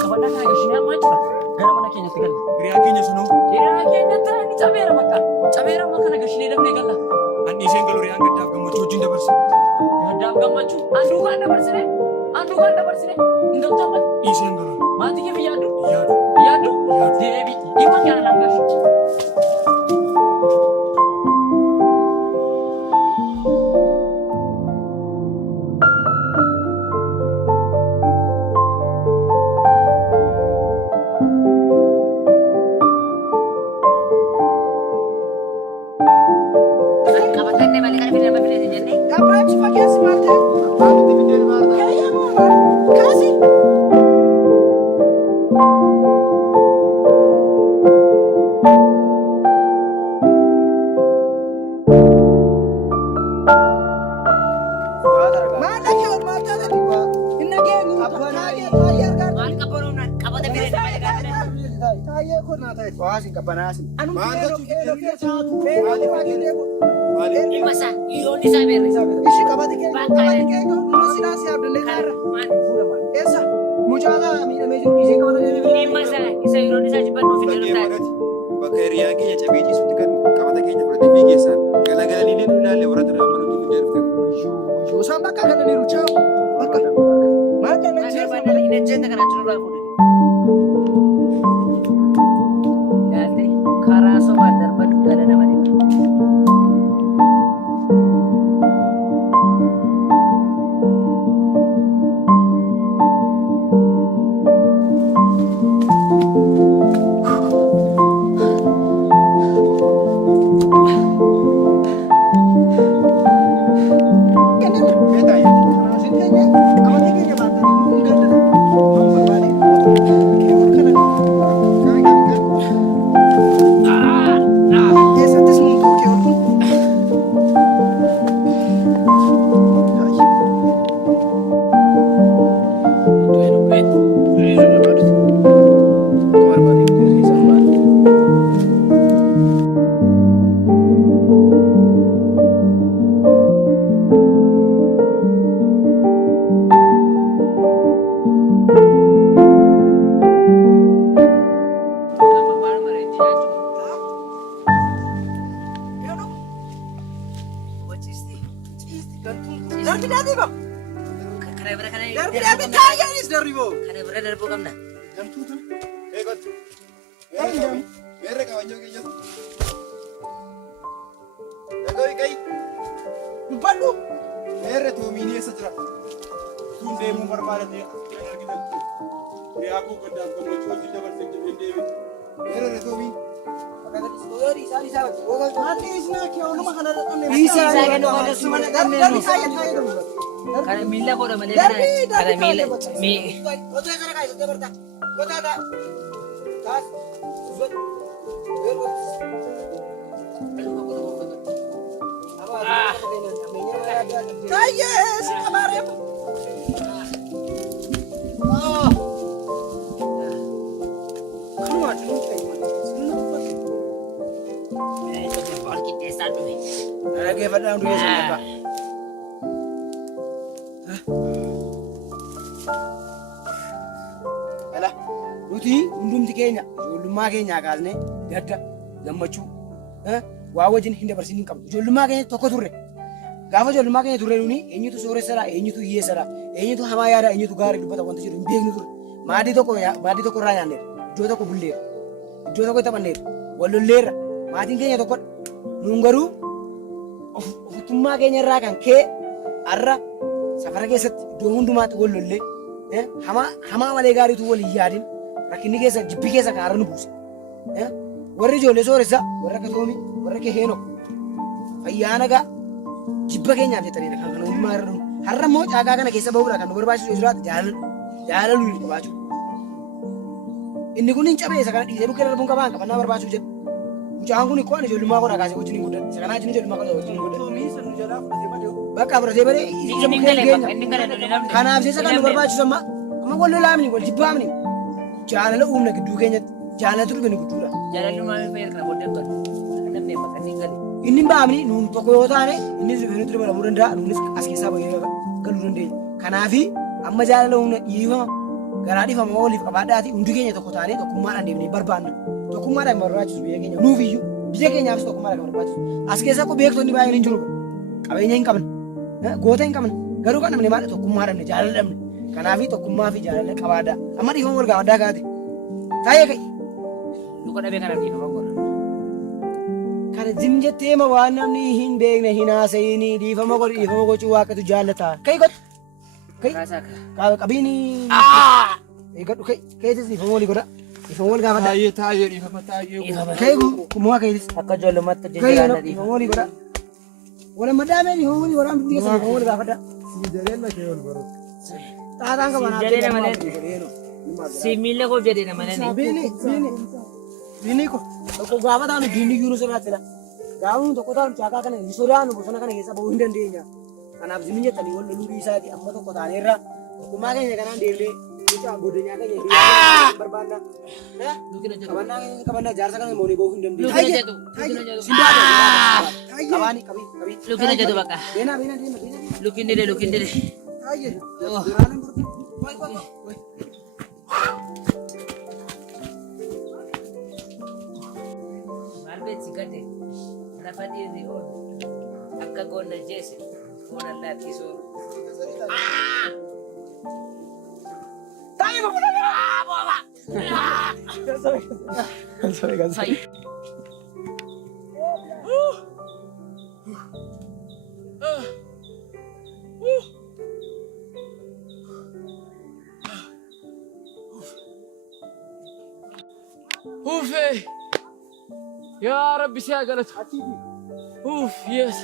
Kabanda kana gashini amma jira. Gara mana keenyatti galla. Hiriyaa keenya sunoo. Hiriyaa keenyatti ani cabeera makka. Cabeera amma kana gashini dafnee galla. Anni isheen galu hiriyaan gaddaaf gammachuu wajjin dabarse. Gaddaaf gammachuu. Anduu kan dabarsine. Anduu kan dabarsine. Indootti amma. Isheen galu. Maatii kee yaaddu. Yaadu. Yaaddu. Deebii. Dhimma kana naan gashi. Bakka hiriyaa keenya cabee ciisutti kan qabata keenya fudhatee fiigeessaan galagalanii illee nu ilaalle warra ture amma nuti fiddee dhufte. Usaan bakka galaniiru chaawu. Bakka. Maal kana karaa sobaan darban gala nama dhiba. Darbi taayaanis darbibo. Kana bira darbuu qabna. Gamtuutu. Eegotu. Meerre qabanyoo keeyyatu. Dhaga'u qayi. Dubbadhu. Meerre toomiin eessa jira? Tuun deemuu barbaadate kan argitan. Re'aakuu gaddaan gammachuu wajjin dabarsee jedhee deeme. Meerre toomiin. Kana miila godha malee kana miila Nuti hundumti keenya ijoollummaa keenyaa kaasnee gadda gammachuu waa wajjin hin dabarsin hin qabnu. Ijoollummaa keenya tokko turre. Gaafa ijoollummaa keenya turre nuni eenyutu sooressadha, eenyutu hiyyeessadha, eenyutu hamaa yaada, eenyutu gaarii dubbata wanta jedhu hin beeknu ture. Maaddii tokko irraa nyaanneera. Iddoo tokko bulleera. Iddoo tokko taphanneera. Wal lolleerra. Maatiin keenya tokkodha. Nuun garuu ofittummaa keenya irraa kan ka'e har'a safara keessatti iddoo hundumaatti wal lollee hamaa malee gaariitu wal hin yaadin rakkinni keessa jibbii keessa kan har'a nu buuse. Warri ijoollee sooressaa warra akka Toomii warra akka Heenok fayyaa nagaa jibba keenyaaf jettaniidha kan kana hundumaa irra dhufu. Har'a immoo caakaa kana keessa bahuudha kan nu barbaachisu jiraatu jaalaluu qabaachuu. Inni kun hin cabee isa kana dhiisee bukkee darbuun qabaan qabannaa barbaachuu jedhu. Mucaan kun ikkoon ijoollummaa godha kaasee wajjin hin guddatu. Isa kanaa wajjin ijoollummaa godha wajjin hin guddatu. Bakka biratee baree isa bukkee keenya. Kanaaf isa kan nu barbaachisu amma wal lolaamni wal jibbaamni jaalala uumna gidduu keenyatti jaalalatu dhufe nu gidduudha. jaalalli maal fayyada kana booddee galu. Namni bakka inni galu. Inni baamni nuun tokko yoo taane innis dhufee nutti dabalamuu danda'a nuunis as keessaa bahee galuu dandeenya. Kanaafi amma jaalala uumna dhiifama garaa dhiifama waliif qabaadhaati hundi keenya tokko taanee tokkummaadhaan deemnee barbaanna. Tokkummaadhaan barbaachisu biyya keenya nuufiyyuu biyya keenyaafis tokkummaadhaan barbaachisu. As keessaa akkoo beektonni baay'een hin jiru. Qabeenya hin qabne goota hin qabne garuu kan namni maal tokkummaadhaan jaalala dhabne. Kanaafi tokkummaa fi jaalala qabaadhaa. Amma dhiifama wal gaafadhaa kaate. Taayee kai. Luka dhabee kanaaf dhiifama godha. Kana jim jettee ma waan namni hin beekne hin haasa'ini dhiifama gochuu waaqatu jaallata. Kai godhu. Kai. Qabiini. Eegadhu kai. Keetis dhiifama walii godha. Dhiifama wal gaafadhaa. Taayee dhiifama taayee. Kai kumuwaa keetis. Akka ijoollummaatti Kai jijjiirraa dhiifama walii godha. Wala madaamee dhiifama walii godha. Dhiifama walii gaafadhaa. Sijareella kee ol baroota. Taataan qaba naaf Sijareella malee. Siimiillee koof jedhee malee. Bini ko tokko gaafa taanu diinni yuunu sodaatila. Gaafa nu tokko taanu caakaa kana hin sodaannu bosona kana keessa bahuu hin dandeenya. Kanaaf zimin jettanii wal loluu dhiisaati amma tokko taaneerra tokkummaa keenya kanaan deemnee mucaa godinyaa keenya barbaanna. Qabannaa keenya qabannaa jaarsa kana moonii bahuu hin dandeenya. Lukina jedhu. Qabaani qabii. Lukina jedhu bakka. Deena. Lukinni dee. Taayee. Maalbeetti gadi lafa dhiirri oolu akka goonna jeese goona laatti sooru. Ufe! Ya Rabbi saya galat. Yes.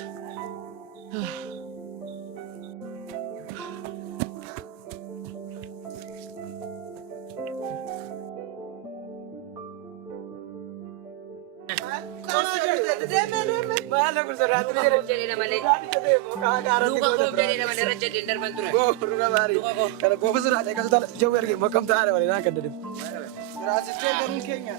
Jedhee malee. Duuba koof jedhee malee irra jedhee darban ture. Kana goofa sodaate akkasuma taala ijoo erge makkam taa'aadha malee naa kan dadhabe. Jiraasistee garuun keenya.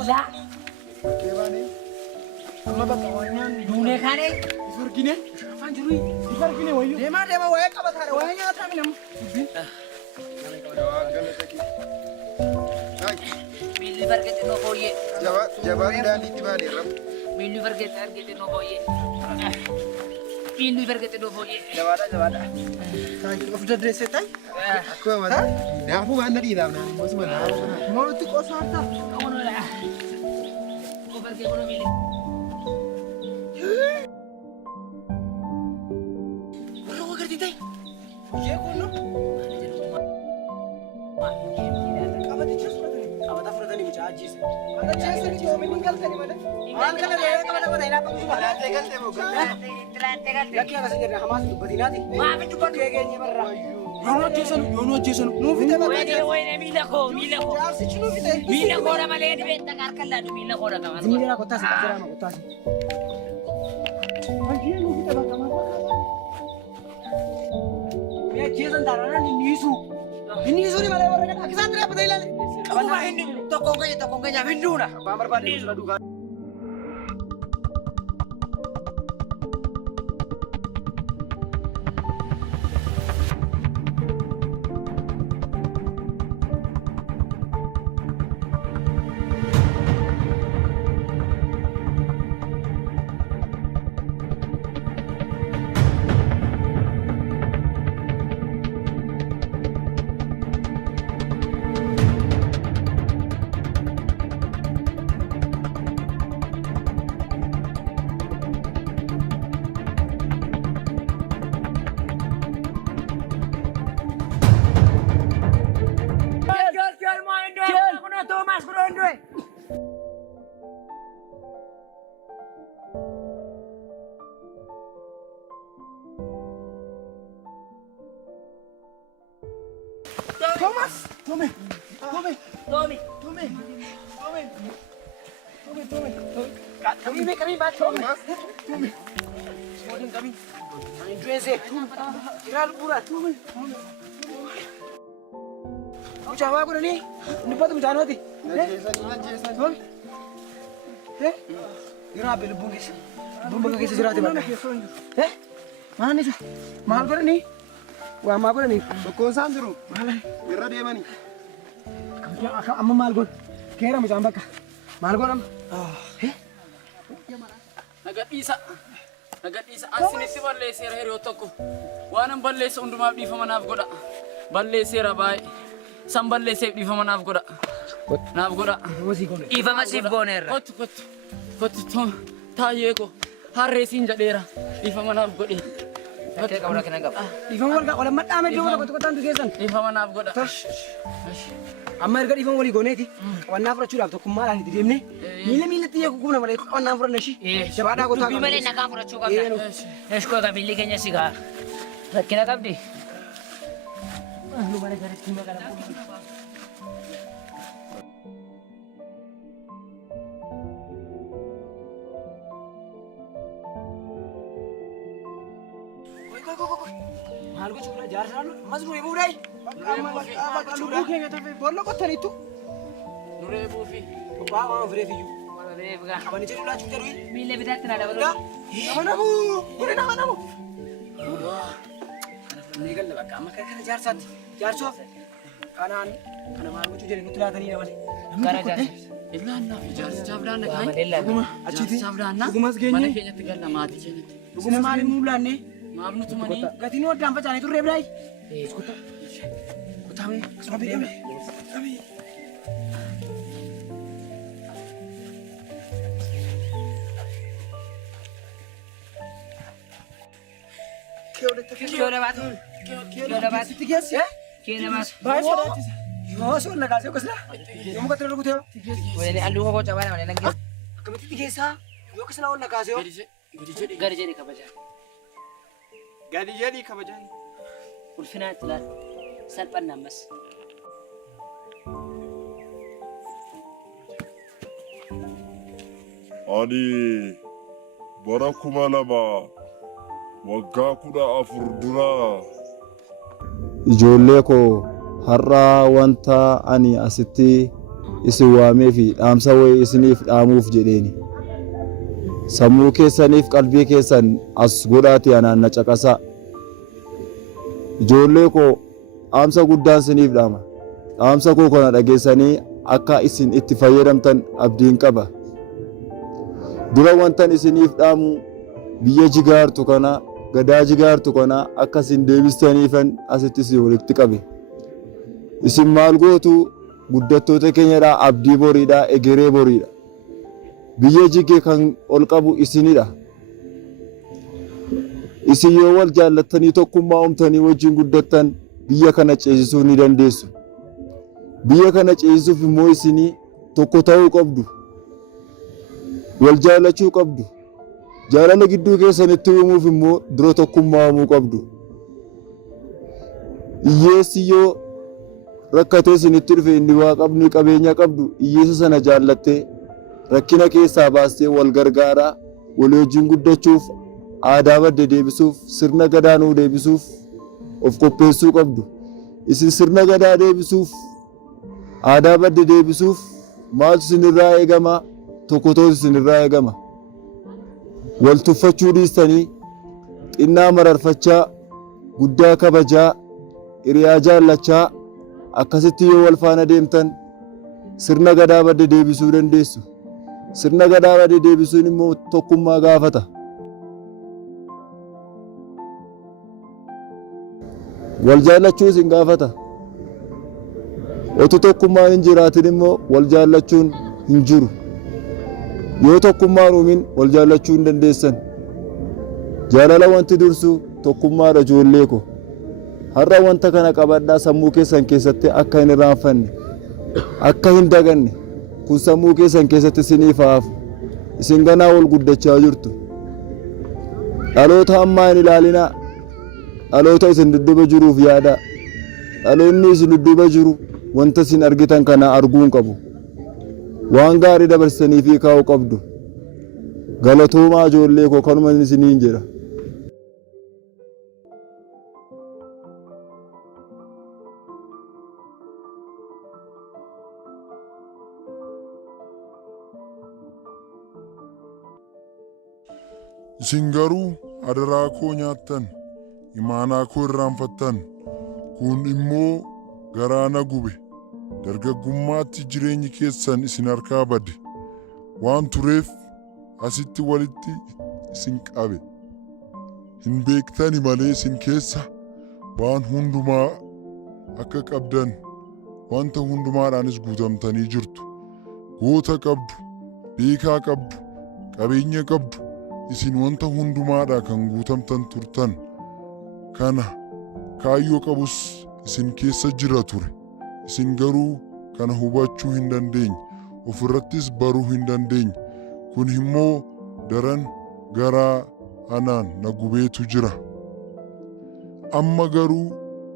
Allah. Kebaane. Amma bakka waan Duunee kaanee. Ifurgine. Afaan jiru. Ifurgine wayyo. Deema waa'ee qabataare waa'ee nyaataa minam. Miilli bargate noo booyyee. Jabaan daandiitti baaleerra. Miilli bargate argate noo booyyee. Miilli bargate noo booyyee. Jabaadha. Of daddeessee ta'i. Akkuma mataa. Daafuu waan na dhiiraaf naan mosuma naa. Mootti qosaarta. Qabunoodha. Koo bargee kunoo miilli. Warra wagartii ta'i. Hoyyee kunno. Qabata fudhatanii mucaa ajjeese. Qabata jeesanii joomini galtanii malee. Maal kana re'ee qabata qotaa hin akka busuma. Laatee galtee moo galtee? Tilante galte. Lakkii akkasii jedhee hamaas dubbatinaati. Maafi dubbatu. Keegeenye barra. Yoonoo ajjeesanu. Nuufite bakka Wayne miila koo. jaarsichi nuufite. Miila koodha malee dhibeen takka harka laadhu miila koodha qaban. Zinjira kottaasi qasiraama kottaasi. Wajjii nuufite bakka maal fakkaata? Mee ajjeesan taanaan inni niisu. Inni niisu ni malee warra akka isaan tiree batee ilaale. Akkuma inni tokkoon keenyaaf hinduudha. Abbaan barbaade jira dhugaa. Thomas Brondwe. Thomas! Tome! Kami ba? Thomas! Kami. Enjoy Iral pura. Ucawa ko ni. Ni pa tum janoti. Tome. Grabe lubungis. Bumbaga kisa sirati ba? Mana ni? Mahal ko ni. Waa maa godhani Tokkoon isaan jiru. Irra deemanii. amma maal godhu keera mucaan bakka maal godhama Nagadhiisa. Ansinitti balleesseera hiriyoo tokko. Waanan balleessa hundumaaf dhiifama naaf godha. Balleesseera baay'ee. San balleesseef dhiifama naaf godha. Naaf godha. Dhiifama siif gooneerra. Kottu taayee ko harreesiin jedheera. Dhiifama naaf godhe. dhiifama wal wala madhaame iddoo tokko tokkotti hantu keessan Dhiifama naaf godha. amma erga dhiifama walii gooneeti qabannaa fudhachuudhaaf tokkummaadhaan itti deemne miillatti eegu gumna malee qabannaa fudhanna ishii jabaadhaa gotaa Dubbii malee nagaa fudhachuu qabda. Eshkoo qabiilli keenya sigaa. Rakkina qabdi. maal gochuudha jaarsaan ammas nu eebuudhaa bakka lubbuu keenya tafe boolla qottaniittu Nuree buufi. waan fireef iyyuu Reefgaa. qabanii jedhu laachuu jedhu Miila bitaatti na dabalu. nama namu ni galle bakka amma kana jaarsaatti jaarsoof kanaan kana maal gochuu jedhe nutti laatanii dabale Gara jaarsa. Ilaannaa fi jaarsichaaf daanna kaayee. dhuguma achitti Jaarsichaaf daanna. dhugumas Mana geenye keenyatti galla maatii keenyatti. dhuguma maaliif nu laanne Maaf nutu manii. gatiin waddaan facaanii turree bilaay kutaame asuma deeme Kiyoo dhabaatu. Kiyoo dhabaatu. sitti geesse Kiyoo dhabaatu. baay'ee sodaachisa yoo soon nagaasee akkasila yoo muka tirra rukutee Wayne halluu koo cabaa malee naggeessu. akkamitti geessaa yoo akkasila waan nagaasee Gadi jedhi kabaja. Gadi jedhii kabajaan. Ulfinaatti laal. Salphanna ammas. Ani bara 2000 waggaa 14 dura Ijoollee koo har'aa wanta ani asitti isin waamee fi dhaamsa wayii isiniif dhaamuuf jedheeni. Sammuu keessaniif qalbii keessan as godhaati anaan na caqasaa. Ijoollee koo dhaamsa guddaan isiniif dhaama. Dhaamsa koo kana dhageessanii akka isin itti fayyadamtan abdiin qaba. Dura wantan isiniif dhaamu biyya jigaartu kana gadaa jigaartu kana akka isin deebistaniifan asitti isin walitti qabe. Isin maal gootu guddattoota keenyadhaa abdii boriidhaa egeree boriidha. Biyya jige kan ol qabu isinidha. Isin yoo wal jaallattanii tokkummaa uumtanii wajjin guddattan biyya kana ceesisuu ni dandeessu. Biyya kana ceesisuuf immoo isinii tokko ta'uu qabdu. Wal jaallachuu qabdu. Jaalala gidduu keessanitti uumuuf immoo dura tokkummaa uumuu qabdu. Hiyyeessi yoo rakkatee isinitti dhufe inni waa qabni qabeenya qabdu hiyyeessa sana jaallattee rakkina keessaa baastee wal gargaaraa walii wajjin guddachuuf aadaa badde deebisuuf sirna gadaa nuu deebisuuf of qopheessuu qabdu. Isin sirna gadaa deebisuuf aadaa badde deebisuuf maaltu isinirraa eegama? Tokko ta'utu isinirraa eegama. Wal tuffachuu dhiistanii xinnaa mararfachaa guddaa kabajaa hiriyaa jaallachaa akkasitti yoo wal faana deemtan sirna gadaa badde deebisuu dandeessu. Sirna gadaa badde deebisuun immoo tokkummaa gaafata. Wal jaallachuu isin gaafata. Otu tokkummaan hin jiraatin immoo wal jaallachuun hin jiru. Yoo tokkummaan uumin wal jaallachuu hin dandeessan. Jaalala wanti dursu tokkummaadha ijoollee ko. Har'a wanta kana qabadhaa sammuu keessan keessatti akka hin irraanfanne, akka hin daganne kun sammuu keessan keessatti isiniif haafu. Isin ganaa wal guddachaa jirtu. Dhaloota ammaa hin ilaalinaa. Dhaloota isin dudduuba jiruuf yaada. Dhaloonni isin dudduuba jiru wanta isin argitan kana arguu hin qabu. Waan gaarii dabarsanii fi kaa'uu qabdu. Galatoomaa ijoollee koo kanuma isiniin jedha. Isin garuu adaraa koo nyaattan, imaanaa koo irraanfattan, kun immoo garaa na gube. Dargaggummaatti jireenyi keessan isin harkaa bade. Waan tureef asitti walitti isin qabe. Hin beektani malee isin keessa waan hundumaa akka qabdan, wanta hundumaadhaanis guutamtanii jirtu. Goota qabdu, beekaa qabdu, qabeenya qabdu. Isin wanta hundumaadhaa kan guutamtan turtan. Kana kaayyoo qabus isin keessa jira ture. Isin garuu kana hubachuu hin dandeenye. Ofirrattis baruu hin dandeenye. Kun immoo daran garaa anaan na gubeetu jira. Amma garuu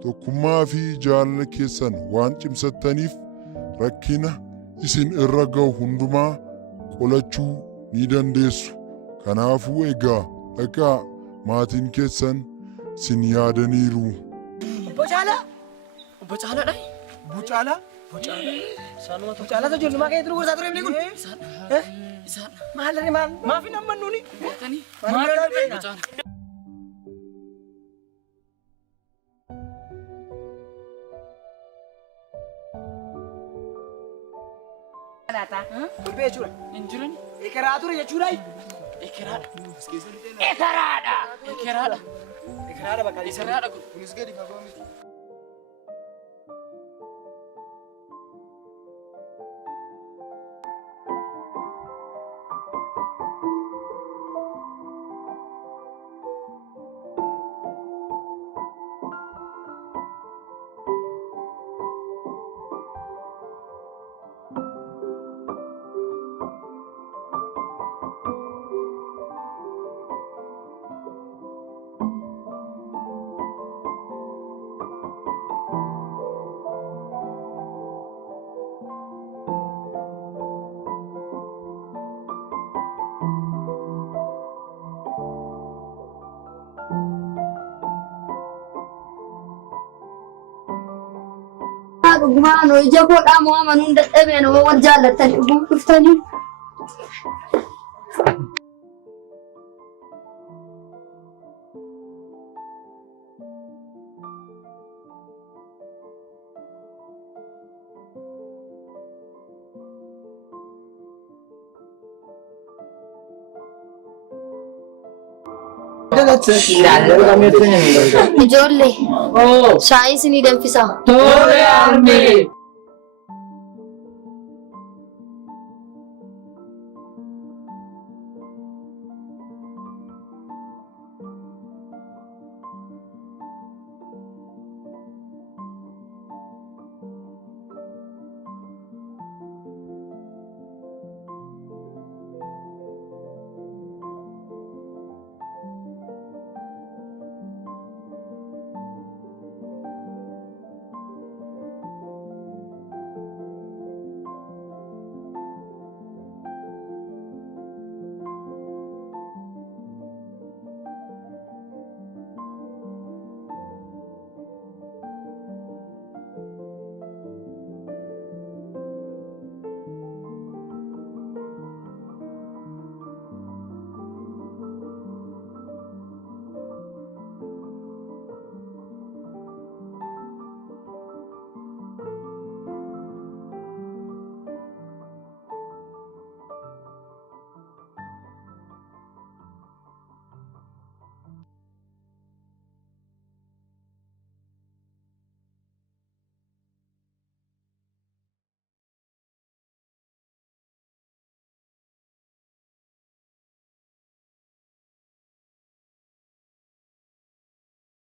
tokkummaa fi jaalala keessan waan cimsattaniif rakkina isin irra ga'u hundumaa qolachuu ni dandeessu. Kanaafuu egaa dhaqaa maatiin keessan sin yaadaniiru. Obbo Caalaa! Obbo Caalaadha? Obbo Caalaa? Obbo Caalaa ta jennu maqaa eetu gosaa ture inni kun? Isaan. Maal dha maal? Maafi namman nuuni? Beekanii? Maal dha Obbo Caalaa. Dubbee jechuudha. Hin jirani? Ekeraa ture jechuudha. Ekeraadha. Ekeraadha. Ekeraadha. Ekeraadha bakka. Ekeraadha kun. Kunis gadi fagoo miti. dhugumaan ija koodhaa moo amanuun dadhabee nama wal jaallattanii dhuguu dhuftanii. Ijoollee shaayii isinii danfisaa. Tole armee.